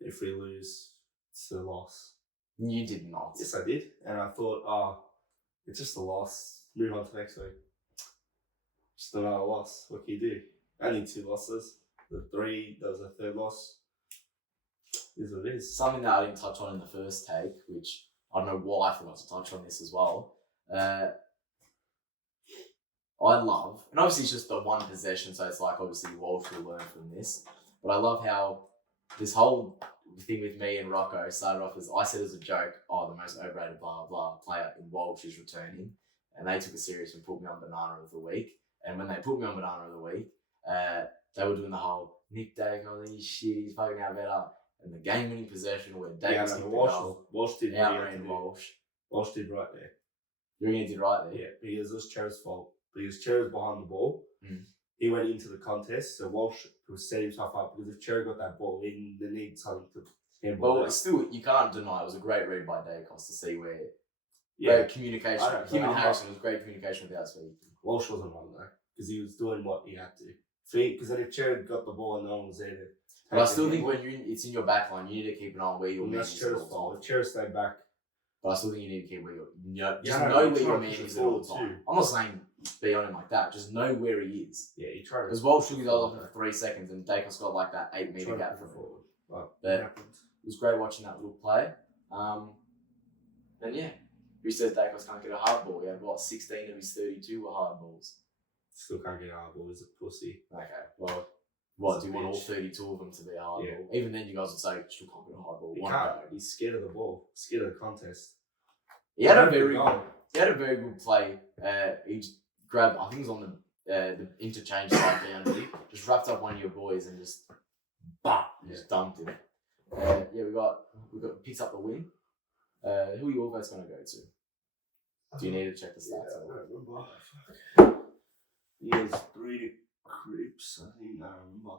If we lose, it's a loss. You did not. Yes, I did. And I thought, it's just a loss. Move on to next week. Just another loss. What can you do? Only 2 losses. There was a third loss. It is what it is. Something that I didn't touch on in the first take, which I don't know why I forgot to touch on this as well. I love, and obviously it's just the one possession, so it's like obviously Walsh will learn from this. But I love how this whole thing with me and Rocco started off as I said as a joke, the most overrated blah blah player in Walsh is returning, and they took it serious and put me on Banana of the Week. And when they put me on Banana of the Week, they were doing the whole Nick Dago, he's shit, he's fucking out better. And the game-winning possession where Davis kicked the goal, Walsh did outran Walsh. Walsh did right there. You reckon he did right there? Yeah, because it was Cher's fault. Because Cher was behind the ball. He went into the contest, so Walsh could set himself up. Because if Cher got that ball in, they need something to handball. Well, still, you can't deny it was a great read by Dacos to see where communication. Him and Harrison was great communication without speaking. Walsh wasn't wrong though, because he was doing what he had to. Because then if Cher got the ball and no one was there to. But I still think when it's in your back line, you need to keep an eye on where your man is. That's Cher's fault. If Cher stayed back. But I still think you need to keep where know where your man is at all the time. I'm not saying be on him like that. Just know where he is. Yeah, you try to. Because Walsh took his off for 3 seconds and Dacos got like that 8 metre gap from forward. But it was great watching that little play. And yeah, who says Dacos can't get a hard ball? He had 16 of his 32 were hard balls. Still can't get a hard ball. He's a pussy. Okay, well. What, do you want all 32 of them to be a hard ball? Even then, you guys would say, still can't get a hard ball. He can't. He's scared of the ball. Scared of the contest. He had a very good play. He just grabbed, I think it was on the interchange side down here, just wrapped up one of your boys and just dumped him. We got picked up the win. Who are your votes going to go to? Do you need to check the stats? I don't remember. He has 3 to Crips, I think. I remember.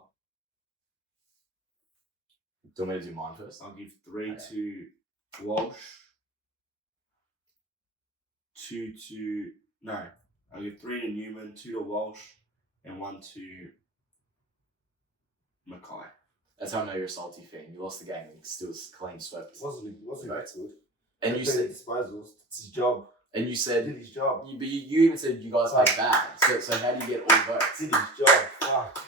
Do you want me to do mine first? I'll give 3 to Walsh. 2 to... No. I'll give 3 to Newman, 2 to Walsh, and 1 to Mackay. That's how I know you're a salty fan. You lost the game and still clean swept. Wasn't that good? And you said disposals. It's his job. And you said Did his job. But you even said you guys played bad. So how do you get all votes? Did his job. Fuck.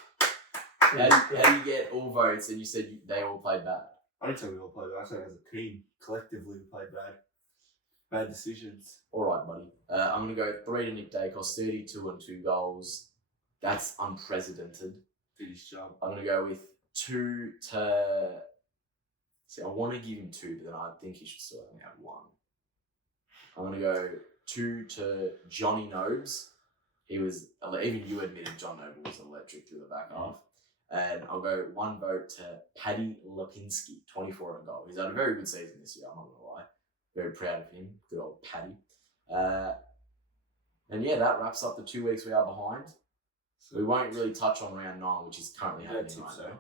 How do you get all votes? And you said they all played bad. I didn't say we all played bad. I said as a team, collectively, we played bad. Bad decisions. All right, buddy. I'm gonna go 3 to Nick Dacos, 32 and 2 goals. That's unprecedented. Did his job. I'm gonna go with 2 to. See, I want to give him 2, but then I think he should still only have 1. I'm gonna go 2 to Johnny Nobes. He was, even you admitted John Noble was electric through the back half. And I'll go 1 vote to Paddy Lipinski, 24 and goal. He's had a very good season this year, I'm not gonna lie. Very proud of him. Good old Paddy. And yeah, that wraps up the 2 weeks we are behind. So we won't really touch on round 9, which is currently happening right now.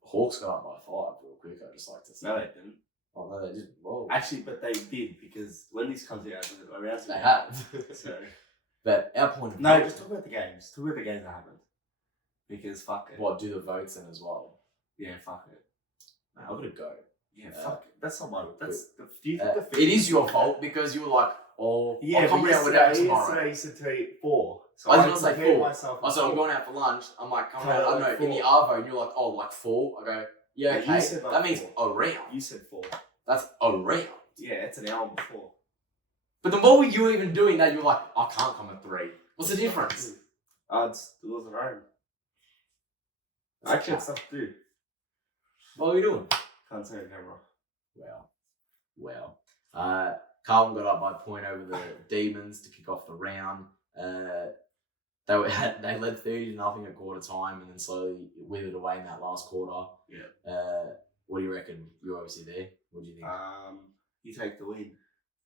Hawks got up by 5 real quick, I'd just like to say. No, they didn't. Oh, no, they didn't. Whoa. Actually, but they did, because when this comes out, around They have. So. But our point of No, view. just talk about the games. Talk about the games that happened. Because fuck it. What, do the votes in as well? Yeah, fuck it. Man, I'm gonna go. Yeah, fuck it. That's not my. That's the. Do you think the it is your fault because you were like, oh, yeah, I'll come down with that tomorrow. Yesterday you said to eat 4. So I did not say 4. Myself I said I'm going out for lunch. I'm like, coming out. I don't know, like in the Arvo, and you're like, oh, like 4. I go, yeah, Yeah, okay. you said like that means 4. around. You said 4. That's around. Yeah, it's an hour before. But then what were you even doing that you were like, I can't come at 3? What's the difference? It wasn't home. I actually had stuff to do. What were you doing? Can't say on camera. Well. Carlton got up by a point over the Demons to kick off the round. They led 30-0 at quarter time and then slowly withered away in that last quarter. Yeah. What do you reckon? You're obviously there. What do you think? You take the win.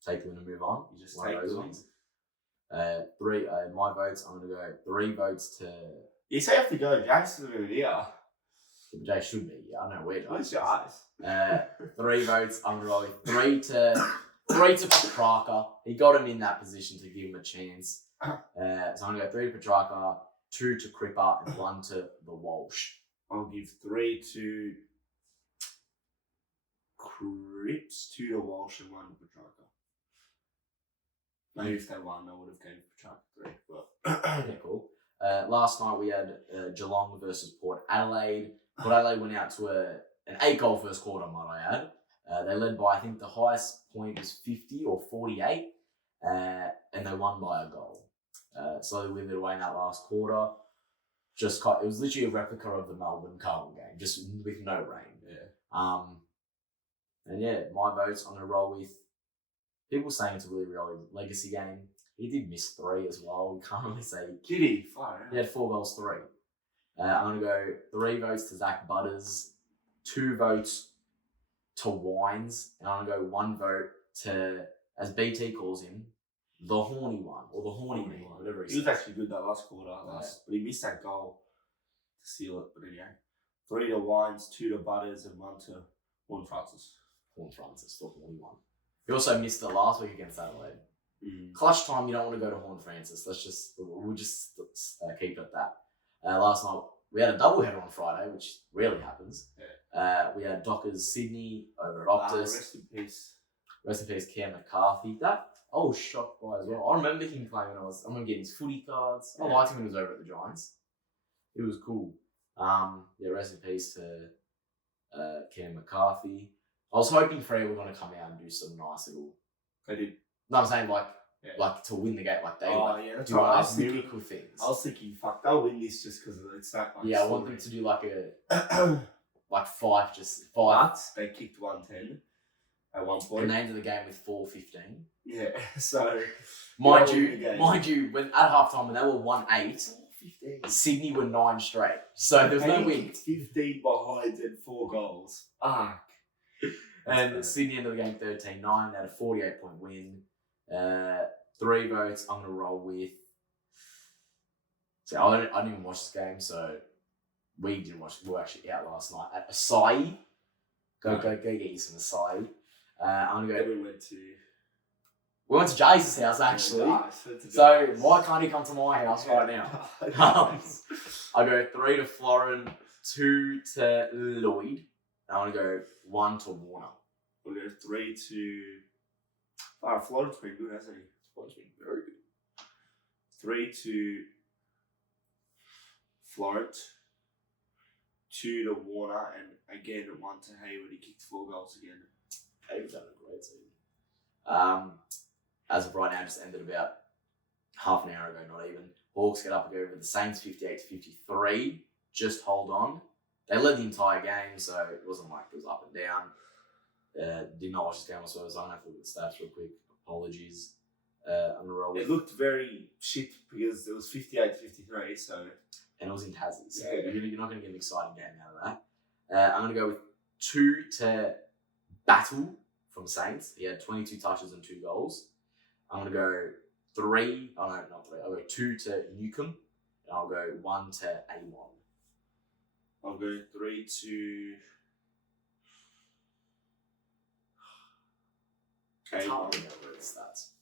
Take the win and move on. You just One take of those the ones. 3. My votes. I'm gonna go 3 votes to. You say you have to go. Jason's over here. Jay should be. Yeah, I know where Jay. Where's your eyes? 3 votes. I'm gonna roll with 3 to Petrarca. He got him in that position to give him a chance. So I'm gonna go 3 to Petrarca, 2 to Cripper, and 1 to the Walsh. I'll give 3 to Cripps, 2 to Walsh, and 1 to Petrarca. Maybe if they won, I would have given Petrarca 3. But Yeah, cool. Last night we had Geelong versus Port Adelaide. Port Adelaide went out to an 8-goal first quarter, might I add. They led by, I think the highest point was 50 or 48, and they won by a goal. Slowly withered away in that last quarter. It was literally a replica of the Melbourne Carlton game, just with no rain. yeah. And yeah, my votes, I'm going to roll with people saying it's a really legacy game. He did miss 3 as well. We can't really say. Did he? Fire. He had 4 goals, 3. I'm going to go 3 votes to Zach Butters, 2 votes to Wines, and I'm going to go 1 vote to, as BT calls him, the horny one, or the horny man, whatever He was actually good that last quarter, but he missed that goal to seal it. But anyway, 3 to Wines, 2 to Butters, and 1 to Horn Francis. Horn Francis, the horny one. He also missed the last week against Adelaide. Mm. Clutch time, you don't want to go to Horn Francis. We'll just keep it at that. Last night, we had a doubleheader on Friday, which rarely happens. Yeah. We had Dockers Sydney over at Optus. Rest in peace. Rest in peace, Cam McCarthy. I was shocked by as well. I remember him playing when I'm going to get his footy cards. I liked him when he was over at the Giants. It was cool. Rest in peace to Cam McCarthy. I was hoping Freo were going to come out and do some nice little. They did. No, I'm saying like to win the game, like they that's do right. one of those miracle things. I was thinking, fuck, they'll win this just because it's that. Like, I want them to do like like 5. But they kicked 110 at one point. And they ended the game with 4-15. Yeah, so mind you, when at halftime when they were 1-8, Sydney were 9 straight. So there was no win. 15 behind and 4 goals. Fuck. And Sydney ended the game 13-9. They had a 48-point win. 3 votes. I'm gonna roll with. So I didn't even watch this game, so we didn't watch. We were actually out last night at Acai. Go get you some Acai. I'm gonna go. Then we went to We went to Jay's house actually. Nice. So why can't he come to my house right now? I go 3 to Florin, 2 to Lloyd. I want to go 1 to Warner. We'll go 3 to. Florida's been good, hasn't he? Florida's been very good. 3 to Florent, 2 to Warner, and again 1 to Hayward. He kicked 4 goals again. Hayward's having a great season. As of right now, just ended about half an hour ago, not even. Hawks get up and go over the Saints 58-53. Just hold on. They led the entire game, so it wasn't like it was up and down. Didn't know what was down, so I was on. I have to look at the stats real quick. Apologies. I'm gonna roll with. It looked very shit because it was 58-53, so. And it was in Tassie, so yeah. you're not going to get an exciting game out of that. I'm going to go with 2 to Battle from Saints. He had 22 touches and 2 goals. I'm going to go 3. Oh, no, not 3. I'll go 2 to Newcomb. And I'll go 1 to A1. I'll go 3 to. It's hard to remember the stats.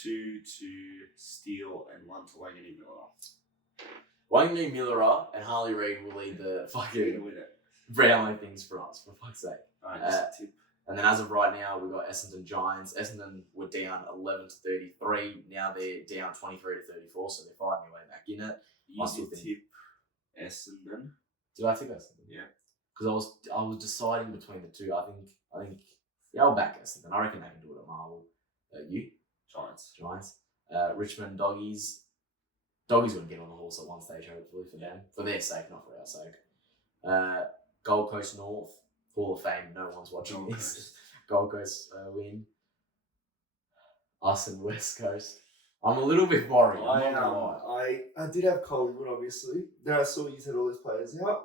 2 to Steele and 1 to Wangani Miller. Wangani Miller and Harley Reid will lead the fucking Brownlow things for us, for fuck's sake. Tip. And then as of right now, we've got Essendon Giants. Essendon were down 11 to 33. Now they're down 23 to 34, so they're fighting their way back in it. You did tip Essendon. Did I tip Essendon? Yeah. Because I was deciding between the two. I think yeah, I'll back Essendon. I reckon they can do it at Marvel. You? Giants. Richmond Doggies. Doggies would get on the horse at one stage, hopefully, for them. For their sake, not for our sake. Gold Coast North. Hall of Fame. No one's watching this. Gold Coast win. Us and West Coast. I'm a little bit worried. I did have Collingwood, obviously. Then I saw you said all those players out.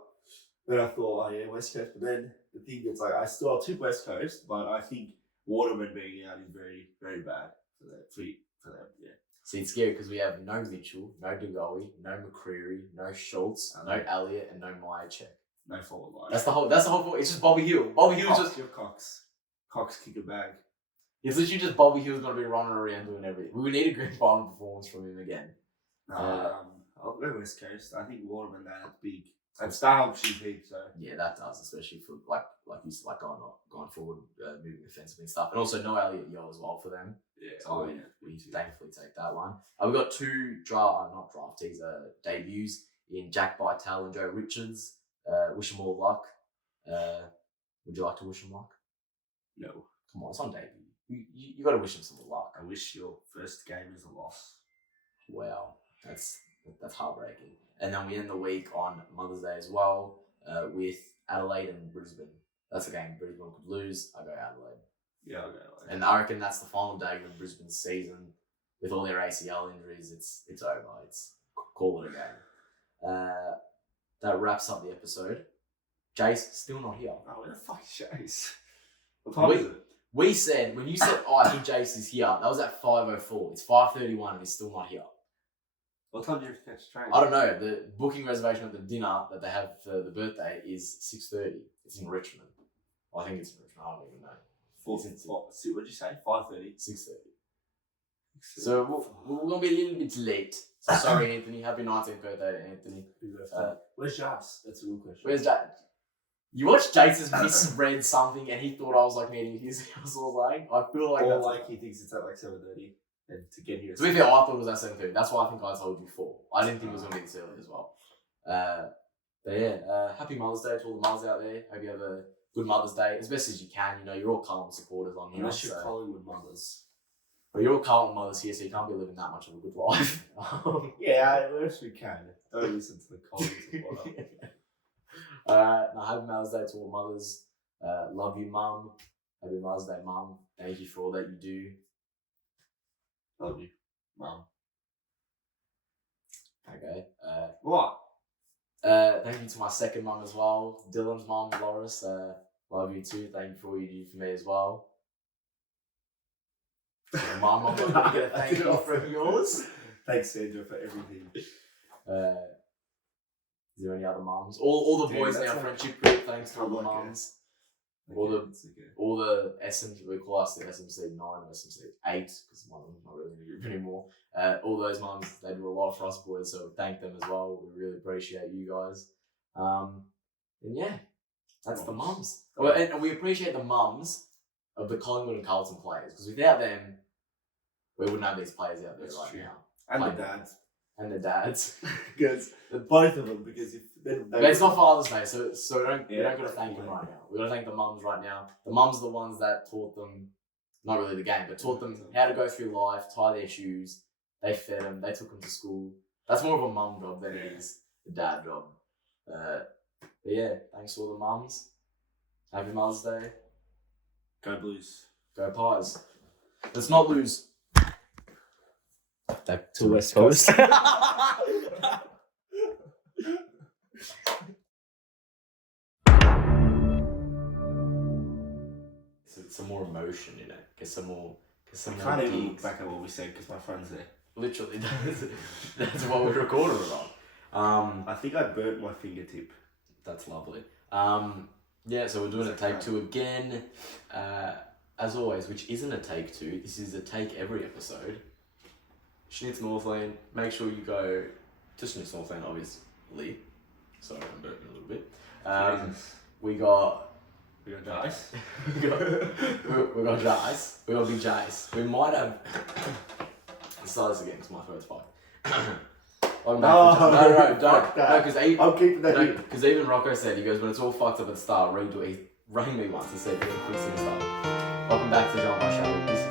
Then I thought, West Coast. But then the thing is, I still took West Coast, but I think Waterman being out is very, very bad for them. Yeah. See, it's scary because we have no Mitchell, no DeGoey, no McCreary, no Schultz, no Elliott, and no Myercheck. No forward line. That's the whole. It's just Bobby Hill. Bobby Hill's just your Cox. Cox kick a bag. It's literally just Bobby Hill's gonna be running around doing everything. We would need a grand final performance from him again. I'll go West Coast. I think Waterman that's big. And Star helps you heap, so yeah, that does, especially for like you said, like going forward, moving offensively and stuff, and also no Elliott Yo as well for them. Yeah, so we thankfully take that one. We've got 2 draftees, debuts in Jack Bytel and Joe Richards. Wish them all luck. Would you like to wish them luck? No. Come on, it's on debut. You got to wish them some luck. I wish your first game is a loss. Wow, that's heartbreaking. And then we end the week on Mother's Day as well with Adelaide and Brisbane. That's a game Brisbane could lose. I go Adelaide. Yeah, I'll go Adelaide. And I reckon that's the final day of Brisbane's season. With all their ACL injuries, it's over. It's call it a game. That wraps up the episode. Jace still not here. Oh, where the fuck is Jace? What time is it? We said when you said, I think Jace is here. That was at 5:04. It's 5:31 and he's still not here. What time do you have to catch the train? I don't know. The booking reservation at the dinner that they have for the birthday is 6:30. It's in Richmond. I think it's in Richmond. I don't even know. What did you say? 5:30? 6:30. So we're going to be a little bit late. So sorry, Anthony. Happy 19th birthday, Anthony. Where's Jace? That's a real question. Where's Jace? You watched Jace's misread something and he thought I was like meeting his house or something. I feel like or like he thinks it's at like 7:30. And to get here. To be fair, I thought it was at 7:30. That's why I think I told you 4. I didn't think it was going to be this early as well. But yeah, happy Mother's Day to all the mothers out there. Hope you have a good Mother's Day as best as you can. You know, you're all Carlton supporters on here. Unless you're Collingwood mothers. But you're all Carlton mothers here, so you can't be living that much of a good life. Yeah, unless we can. Don't listen to the Collingwood supporter. Now, happy Mother's Day to all mothers. Love you, Mum. Happy Mother's Day, Mum. Thank you for all that you do. Love you, Mum. Okay. What? Thank you to my second mum as well, Dylan's mum, Loris. Love you too. Thank you for all you do for me as well. Mum, I'm not going to get a thank you from yours. Thanks, Sandra, for everything. Is there any other mums? All the boys in our friendship group. Thanks to all the mums. All the SM, we call us the SMC 9 or SMC 8 because one of them's not really in the group anymore. All those mums, they do a lot for us boys, so we thank them as well. We really appreciate you guys. And yeah, that's the mums. Well, and we appreciate the mums of the Collingwood and Carlton players because without them, we wouldn't have these players out there now. And the dads. And the dads. Because both of them, because if but it's not Father's Day, so we don't gotta thank them right now. We gotta thank the mums right now. The mums are the ones that taught them, not really the game, but taught them how to go through life, tie their shoes. They fed them, they took them to school. That's more of a mum job than it is a dad job. But yeah, thanks to all the mums. Happy Mother's Day. Go Blues. Go Pies. Let's not lose. Back to West Coast. Some more emotion in it. Get some more. I can't even look back at what we said because my friend's there. Literally, that's what we recorded it on. I think I burnt my fingertip. That's lovely. Yeah, so we're doing a take 2 again. As always, which isn't a take 2. This is a take every episode. Schnitz Northland. Make sure you go to Schnitz Northland, obviously. Sorry, I'm burping a little bit. We got Jace. we got Jace. We got Big Jace. We might have. Let's start this again. It's my first fight. No, don't. I'm keeping that in. Because even Rocco said, he goes, when it's all fucked up at the start, redo it. He rang me once and said, "Quick, start." Welcome back to John Marshall.